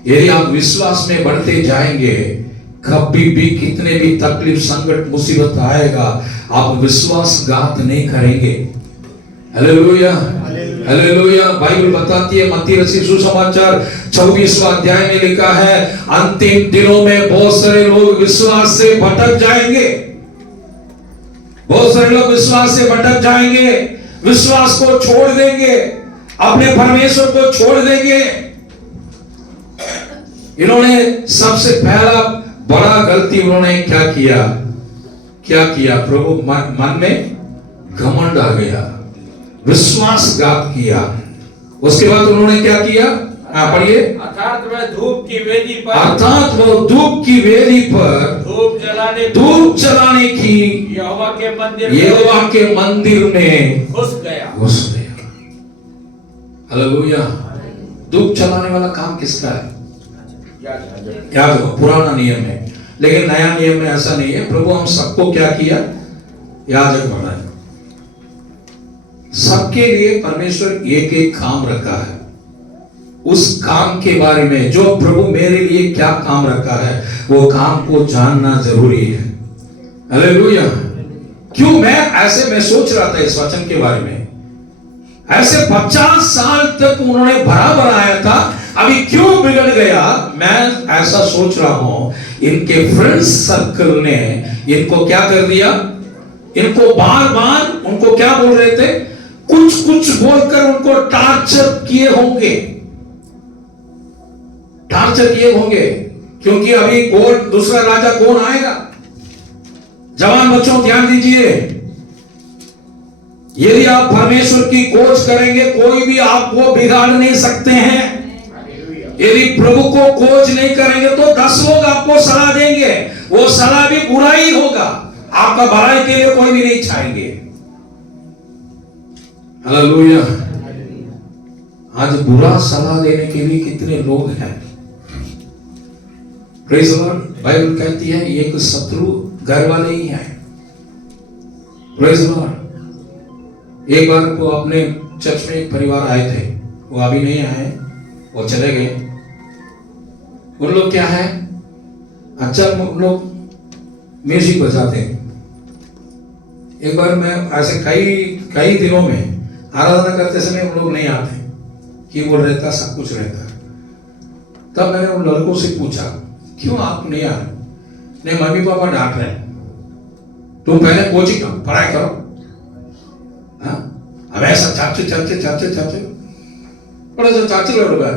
यदि आप विश्वास में बढ़ते जाएंगे, कभी भी कितने भी तकलीफ, संकट, मुसीबत आएगा, आप विश्वासघात नहीं करेंगे। Hallelujah, hallelujah. बाइबल बताती है, मत्ती रचित सुसमाचार 24वां अध्याय में लिखा है, अंतिम दिनों में बहुत सारे लोग विश्वास से भटक जाएंगे। बहुत सारे लोग विश्वास से भटक जाएंगे, विश्वास को छोड़ देंगे, अपने परमेश्वर को छोड़ देंगे। इन्होंने सबसे पहला बड़ा गलती उन्होंने क्या किया? प्रभु मन में घमंड आ गया, विश्वासघात किया। उसके बाद उन्होंने क्या किया? पढ़िए। अर्थात वो धूप की वेदी पर धूप जलाने की यहोवा के मंदिर में घुस गया। हालेलुया। धूप जलाने वाला काम किसका है? क्या पुराना नियम है, लेकिन नया नियम में ऐसा नहीं है। प्रभु हम सबको क्या किया? याजक बनाया। सबके लिए परमेश्वर एक एक काम रखा है। उस काम के बारे में, जो प्रभु मेरे लिए क्या काम रखा है, वो काम को जानना जरूरी है। हालेलुया। क्यों मैं सोच रहा था इस वचन के बारे में, ऐसे 50 साल तक उन्होंने भरा बनाया था, अभी क्यों बिगड़ गया? मैं ऐसा सोच रहा हूं, इनके फ्रेंड्स सर्कल ने इनको क्या कर दिया? इनको बार बार उनको क्या बोल रहे थे? कुछ बोलकर उनको टार्चर किए होंगे, क्योंकि अभी दूसरा राजा कौन आएगा? जवान बच्चों ध्यान दीजिए, यदि आप परमेश्वर की खोज करेंगे, कोई भी आपको बिगाड़ नहीं सकते हैं। यदि प्रभु को खोज नहीं करेंगे तो 10 लोग आपको सलाह देंगे, वो सलाह भी बुरा ही होगा, आपका भलाई के लिए कोई भी नहीं चाहेंगे। हालेलुया। आज बुरा सलाह देने के लिए कितने लोग हैं। Praise the Lord. बाइबल कहती है एक शत्रु घर वाले ही हैं। Praise the Lord. एक बार को अपने चर्च में एक परिवार आए थे, वो अभी नहीं आए, वो चले गए। उन लोग क्या है, अच्छा उन लोग म्यूजिक बजाते हैं। एक बार मैं ऐसे कई दिनों में आराधना करते समय उन लोग नहीं आते, कीबोर्ड रहता, सब कुछ रहता। तब मैंने उन लड़कों से पूछा, क्यों आप नहीं आ रहे? नहीं, मम्मी पापा डांट रहे हैं, तुम पहले कोचिंग करो, पढ़ाई करो। अब ऐसा चाचे बड़ा सा चाचे लड़ गया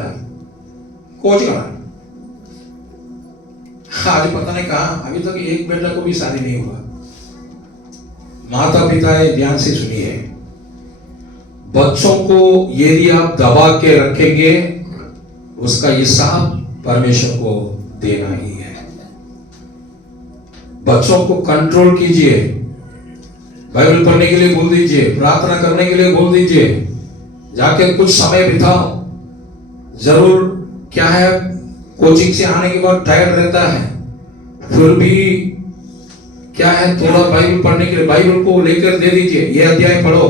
कोचिंग करा। आज पता नहीं कहा, अभी तक एक बेटा को भी शादी नहीं हुआ। माता पिता ध्यान से सुनिए, बच्चों को यदि आप दबा के रखेंगे, उसका हिसाब परमेश्वर को देना ही है। बच्चों को कंट्रोल कीजिए, बाइबल पढ़ने के लिए बोल दीजिए, प्रार्थना करने के लिए बोल दीजिए, जाके कुछ समय बिताओ। जरूर क्या है, कोचिंग से आने के बाद टायर्ड रहता है, फिर भी क्या है, थोड़ा बाइबल पढ़ने के लिए बाइबल को लेकर दे दीजिए, ये अध्याय पढ़ो,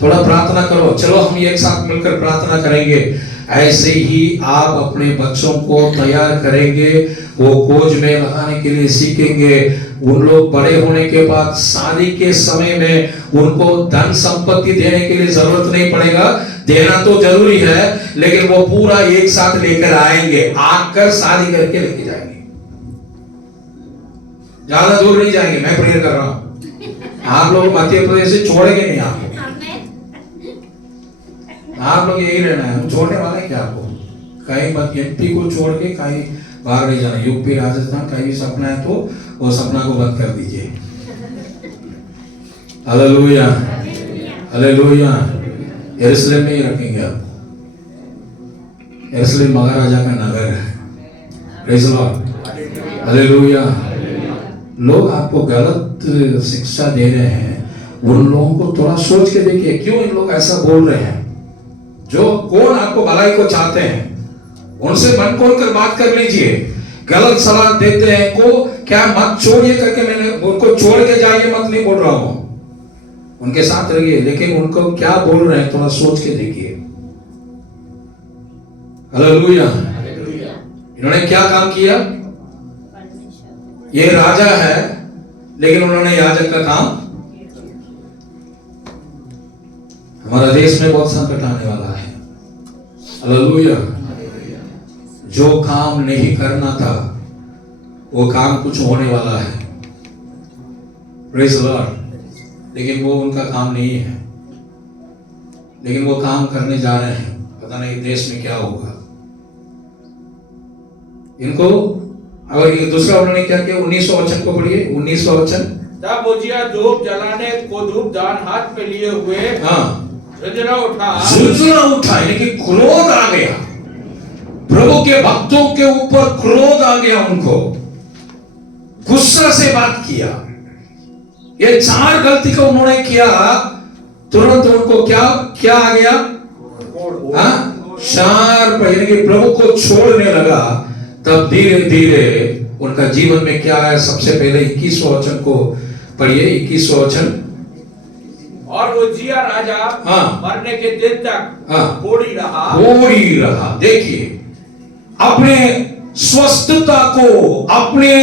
थोड़ा प्रार्थना करो, चलो हम एक साथ मिलकर प्रार्थना करेंगे। ऐसे ही आप अपने बच्चों को तैयार करेंगे, वो खोज में लगाने के लिए सीखेंगे। उन लोग बड़े होने के बाद शादी के समय में उनको धन संपत्ति देने के लिए जरूरत नहीं पड़ेगा, देना तो जरूरी है, लेकिन वो पूरा एक साथ लेकर आएंगे, आकर शादी करके लेके जाएंगे। ज्यादा दूर नहीं जाएंगे, मैं प्रेयर कर रहा हूं। आप लोग मध्य प्रदेश से छोड़ेंगे नहीं आपको। आप लोग यही रहना है, हम छोड़ने वाले हैं क्या आपको? कहीं मत, एमपी को छोड़ के कहीं बाहर नहीं जाना, यूपी राजस्थान कहीं भी सपना है तो वो सपना को बंद कर दीजिए। Hallelujah, hallelujah. यरूशलेम में ही रखेंगे आपको। यरूशलेम महाराजा का नगर है। Praise the Lord, hallelujah. लोग आपको गलत शिक्षा दे रहे हैं, उन लोगों को थोड़ा सोच के देखिए, क्यों इन लोग ऐसा बोल रहे हैं? जो कौन आपको भलाई को चाहते हैं उनसे मन खोल कर बात कर लीजिए। गलत सलाह देते हैं को क्या मत छोड़िए करके मैंने उनको छोड़ के जाइए मत नहीं बोल रहा हूं, उनके साथ रहिए, लेकिन उनको क्या बोल रहे हैं थोड़ा सोच के देखिए। हालेलुया। इन्होंने क्या काम किया? ये राजा है लेकिन उन्होंने याजक का काम। हमारा देश में बहुत संकट आने वाला है। हालेलुया। जो काम नहीं करना था वो काम कुछ होने वाला है। Praise the Lord. लेकिन वो उनका काम नहीं है, लेकिन वो काम करने जा रहे हैं। पता नहीं देश में क्या होगा। इनको और ये दूसरा उन्होंने क्या किया? 1900 वचन को पढ़िए, 1900 वचन। तब उजिया धूप जलाने को धूप दान हाथ में लिए हुए झुंझुना उठा, यानी कि क्रोध आ गया प्रभु के भक्तों के ऊपर, क्रोध आ गया उनको, गुस्सा से बात किया। ये 4 गलती को उन्होंने किया, तुरंत उनको क्या क्या आ गया? 4 यानी कि प्रभु को छोड़ने लगा। तब धीरे धीरे उनका जीवन में क्या है? सबसे पहले 21वां वचन को पढ़िए, 21वां वचन। और उजिया राजा मरने के दिन तक कोढ़ी रहा। देखिए, अपने स्वस्थता को, अपने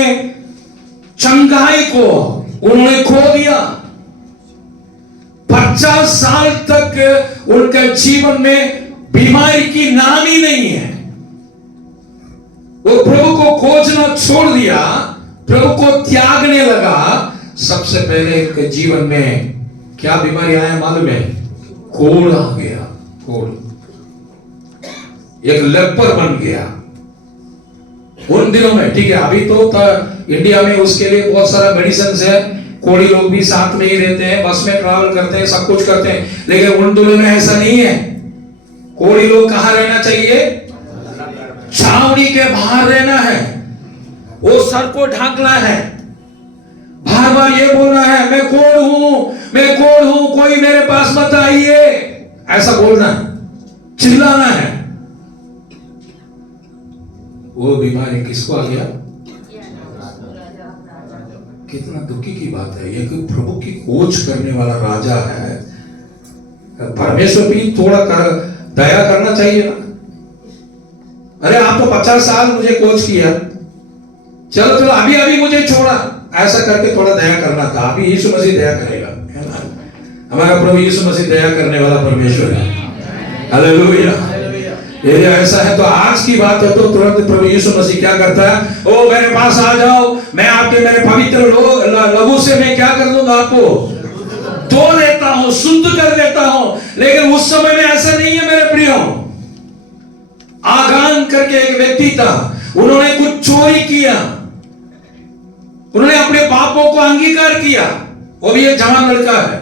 चंगाई को उन्होंने खो दिया। 50 साल तक उनके जीवन में बीमारी की नाम ही नहीं है। वो प्रभु को खोजना छोड़ दिया, प्रभु को त्यागने लगा। सबसे पहले उनके जीवन में क्या बीमारी आया मालूम है? कोढ़ आ गया। कोढ़, एक लेपर बन गया उन दिनों में। ठीक है, अभी तो इंडिया में उसके लिए बहुत सारा मेडिसिन है, कोढ़ी लोग भी साथ में ही रहते हैं, बस में ट्रैवल करते हैं, सब कुछ करते हैं, लेकिन उन दिनों में ऐसा नहीं है। कोढ़ी लोग कहां रहना चाहिए? छावनी के बाहर रहना है। वो सर को ढांकना है, बार बार ये बोलना है, मैं कोढ़ हूं, मैं कोढ़ हूं, कोई मेरे पास मत आइए, ऐसा बोलना है, चिल्लाना है। वो बीमारी किसको आ गया? कितना दुखी की बात है। ये कोई प्रभु की खोज करने वाला राजा है। परमेश्वर भी थोड़ा दया करना चाहिए ना। अरे आप तो 50 साल मुझे खोज किया, चलो चलो अभी अभी मुझे छोड़ा, ऐसा करके थोड़ा दया करना था। अभी यीशु मसीह दया करेगा, है ना? हमारा प्रभु यीशु मसीह दया करने वाला परमेश्वर है। हालेलुया। यदि ऐसा है तो आज की बात है तो तुरंत प्रभु यीशु मसीह क्या करता है? ओ मेरे पास आ जाओ, मैं आपके मेरे पवित्र लहू से मैं क्या कर दूंगा? आपको धो देता हूं, शुद्ध कर देता हूं। लेकिन उस समय में ऐसा नहीं है मेरे प्रियो। आगान करके एक व्यक्ति था, उन्होंने कुछ चोरी किया, उन्होंने अपने पापों को अंगीकार किया। वो भी एक जवान लड़का है।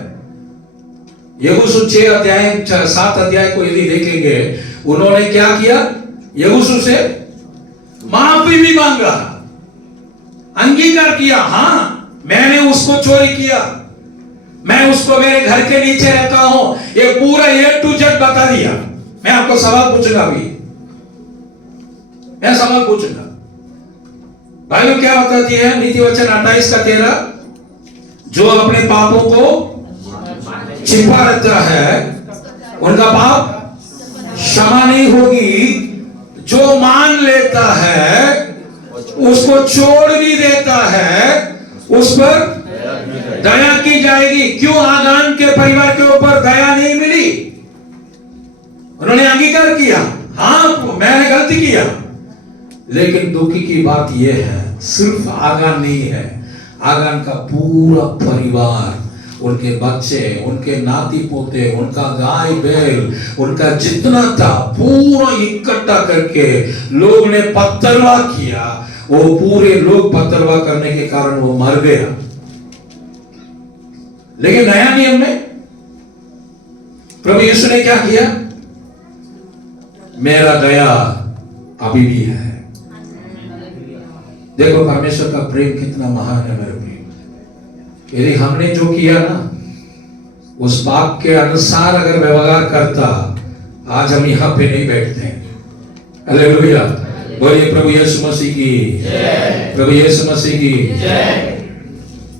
यहोशू 6 अध्याय 7 अध्याय को यदि देखेंगे, उन्होंने क्या किया? यहोशू से माफी भी मांगा, अंगीकार किया, हां मैंने उसको चोरी किया, मैं उसको मेरे घर के नीचे रहता हूं, ये पूरा A to Z बता दिया। मैं आपको सवाल पूछूंगा, अभी मैं सवाल पूछूंगा। बाइबल क्या बताती है? नीति वचन 28 का 13, जो अपने पापों को छिपा रहता है उनका पाप क्षमा नहीं होगी। जो मान लेता है उसको छोड़ भी देता है, उस पर दया की जाएगी। क्यों आगान के परिवार के ऊपर दया नहीं मिली? उन्होंने अंगीकार किया, हां मैंने गलती किया। लेकिन दुखी की बात यह है, सिर्फ आगान नहीं है, आगान का पूरा परिवार उनके बच्चे, उनके नाती पोते, उनका गाय बैल, उनका जितना था पूरा इकट्ठा करके लोग ने पत्थरवा किया। वो पूरे लोग पत्थरवा करने के कारण वो मर गया। लेकिन नया नियम में प्रभु यीशु ने क्या किया? मेरा दया अभी भी है। देखो परमेश्वर का प्रेम कितना महान है मेरे प्रेम। यदि हमने जो किया ना उस पाप के अनुसार अगर व्यवहार करता, आज हम यहां पे नहीं बैठते हैं। हालेलुया, बोलिए प्रभु यीशु मसीह की जय, प्रभु यीशु मसीह की जय।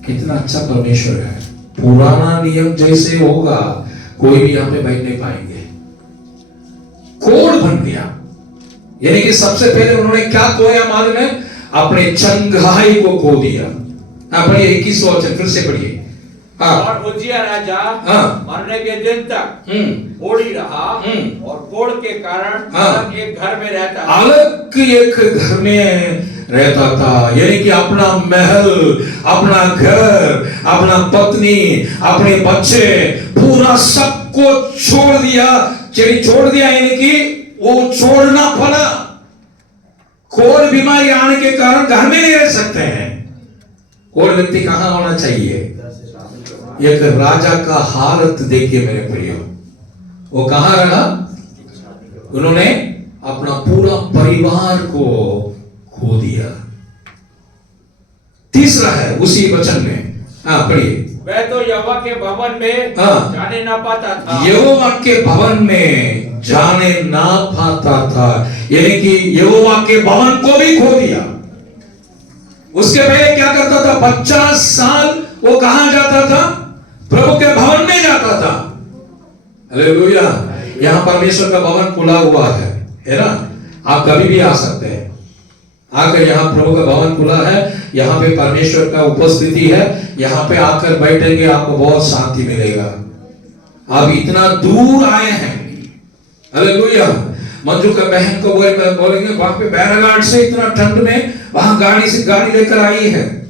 कितना अच्छा परमेश्वर है। पुराना नियम जैसे होगा कोई भी यहां पे बैठ नहीं पाएंगे। कोड बन गया, यानी कि सबसे पहले उन्होंने क्या खोया मालूम है? अपने चंगाई को खो दिया। पढ़िए 21वां वचन, फिर से पढ़िए। और उज्जिया राजा मरने के दिन तक कोढ़ी रहा और कोढ़ के कारण अलग एक घर में रहता था। अलग एक घर में रहता था, यानी कि अपना महल, अपना घर, अपना पत्नी, अपने बच्चे, पूरा सबको छोड़ दिया। छोड़ दिया यानी कि वो छोड़ना पड़ा। कोढ़ बीमारी आने के कारण घर में नहीं रह सकते हैं। कोढ़ व्यक्ति कहां होना चाहिए? एक राजा का हालत देखिए मेरे प्रियो, वो कहां रहा? उन्होंने अपना पूरा परिवार को खो दिया। तीसरा है उसी वचन में, पढ़िए। वह तो यहोवा के भवन में जाने ना पाता था। यहोवा के भवन में जाने ना पाता था, यानी कि यहोवा के भवन को भी खो दिया। उसके पहले क्या करता था? 50 साल वो कहां जाता था? प्रभु के भवन में जाता था। हालेलुया, यहां परमेश्वर का भवन खुला हुआ है ना? आप कभी भी आ सकते हैं। आकर यहाँ प्रभु का भवन खुला है, यहाँ पे परमेश्वर का उपस्थिति है। यहाँ पे आकर बैठेंगे, आपको बहुत शांति मिलेगा। आप इतना दूर आए हैं, हालेलुया। मंजू का बहन को बोलेंगे वहां पे बैराघाट से इतना ठंड में वहां गाड़ी लेकर आई है।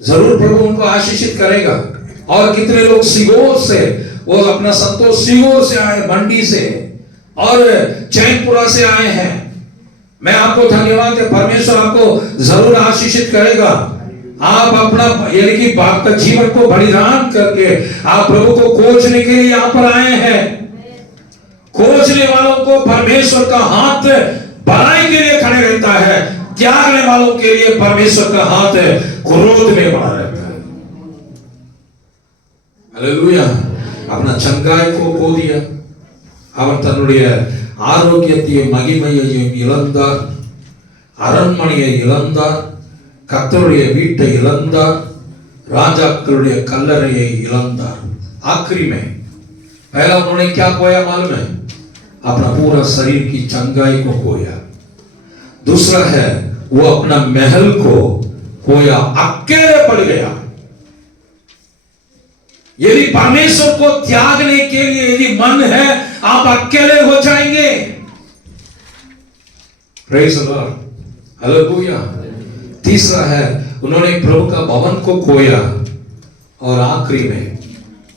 जरूर प्रभु उनको आशीषित करेगा। और कितने लोग सिगोर से, वो अपना संतोष सिगोर से आए, मंडी से और चैनपुरा से आए हैं। मैं आपको धन्यवाद है, परमेश्वर आपको जरूर आशीषित करेगा। आप अपना यानी कि आपका जीवन को बलिदान करके आप प्रभु को खोजने के लिए यहाँ पर आए हैं। खोजने वालों को परमेश्वर का हाथ भलाई के लिए खड़े रहता है, त्यागने वालों के लिए परमेश्वर का हाथ क्रोध में बना रहता है। हालेलुया, अपना चंगाई को खो दिया। அவன் தன்னுடைய ஆரோக்கியத்தை மகிமையையும் இழந்தார், அரண்மனையை இழந்தார், கர்த்தருடைய வீட்டை இழந்தார், ராஜாக்களுடைய கல்லறையை இழந்தார்। आखिरी में पहला उन्होंने क्या खोया मालूम है? अपना पूरा शरीर की चंगाई को खोया। दूसरा है वो अपना महल को खोया, अकेले पड़ गया। यदि परमेश्वर को त्यागने के लिए यदि मन है, आप अकेले हो जाएंगे। Praise the Lord, hallelujah. तीसरा है उन्होंने प्रभु का भवन को खोया। और आखिरी में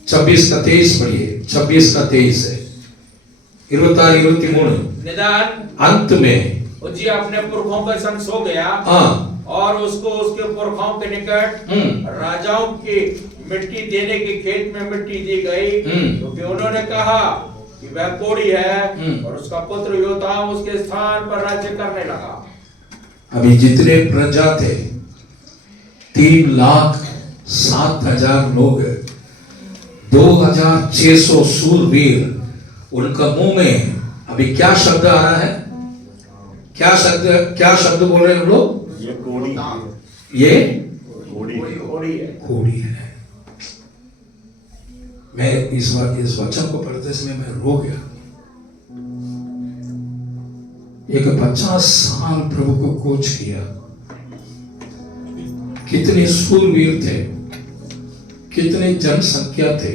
26 का 23 पढ़िए, 26 का 23 है, 26-23 निदान अंत में उज्जिया अपने पुरखों के संग सो गया। और उसको उसके पुरखों के निकट राजाओं की मिट्टी देने के खेत में मिट्टी दी गई, क्योंकि उन्होंने कहा कि वह कोढ़ी है। और उसका पुत्र योताम उसके स्थान पर राज्य करने लगा। अभी जितने प्रजा थे 3,07,000 लोग, 2,600 शूरवीर, उनका मुंह में अभी क्या शब्द आ रहा है? क्या शब्द बोल रहे हैं हम लोग? ये कोढ़ी, ये कोढ़ी है। कोढ़ी है। मैं इस वचन को पढ़ते समय मैं रो गया। एक 50 साल प्रभु को खोज किया। कितने शूरवीर थे, कितने जनसंख्या थे,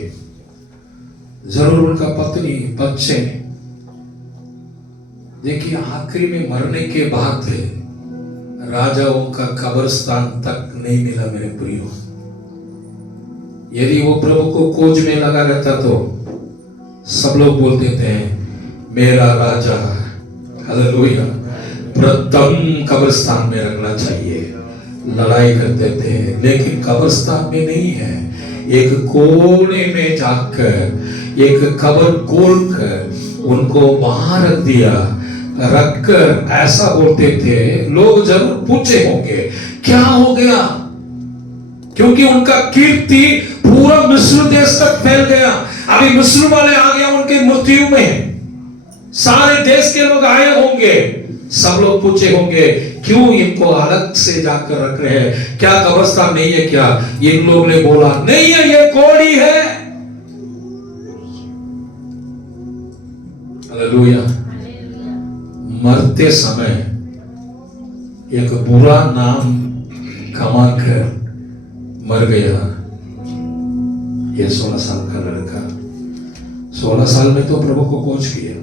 जरूर उनका पत्नी, बच्चे। देखिए आखिरी में मरने के बाद राजाओं का कब्रिस्तान तक नहीं मिला मेरे प्रियो। यदि वो प्रभु को खोज में लगा रहता तो सब लोग बोलते थे मेरा राजा, हालेलुया, प्रथम कब्रिस्तान में रखना चाहिए, लड़ाई करते थे। लेकिन कब्रिस्तान में नहीं है, एक कोने में जाकर एक कब्र खोलकर उनको वहां रख दिया, रखकर ऐसा बोलते थे, लोग जरूर पूछे होंगे क्या हो गया, क्योंकि उनका कीर्ति पूरा मिस्र देश तक फैल गया। अभी मिस्र वाले आ गया उनके मृत्यु में, सारे देश के लोग आए होंगे, सब लोग पूछे होंगे क्यों इनको अलग से जाकर रख रहे हैं, क्या कब्रिस्तान नहीं है क्या? इन लोग ने बोला नहीं है, ये कोड़ी है। हालेलुया। मरते समय एक बुरा नाम कमाकर मर गया ये 16 साल का लड़का। 16 साल में तो प्रभु को खोज किया,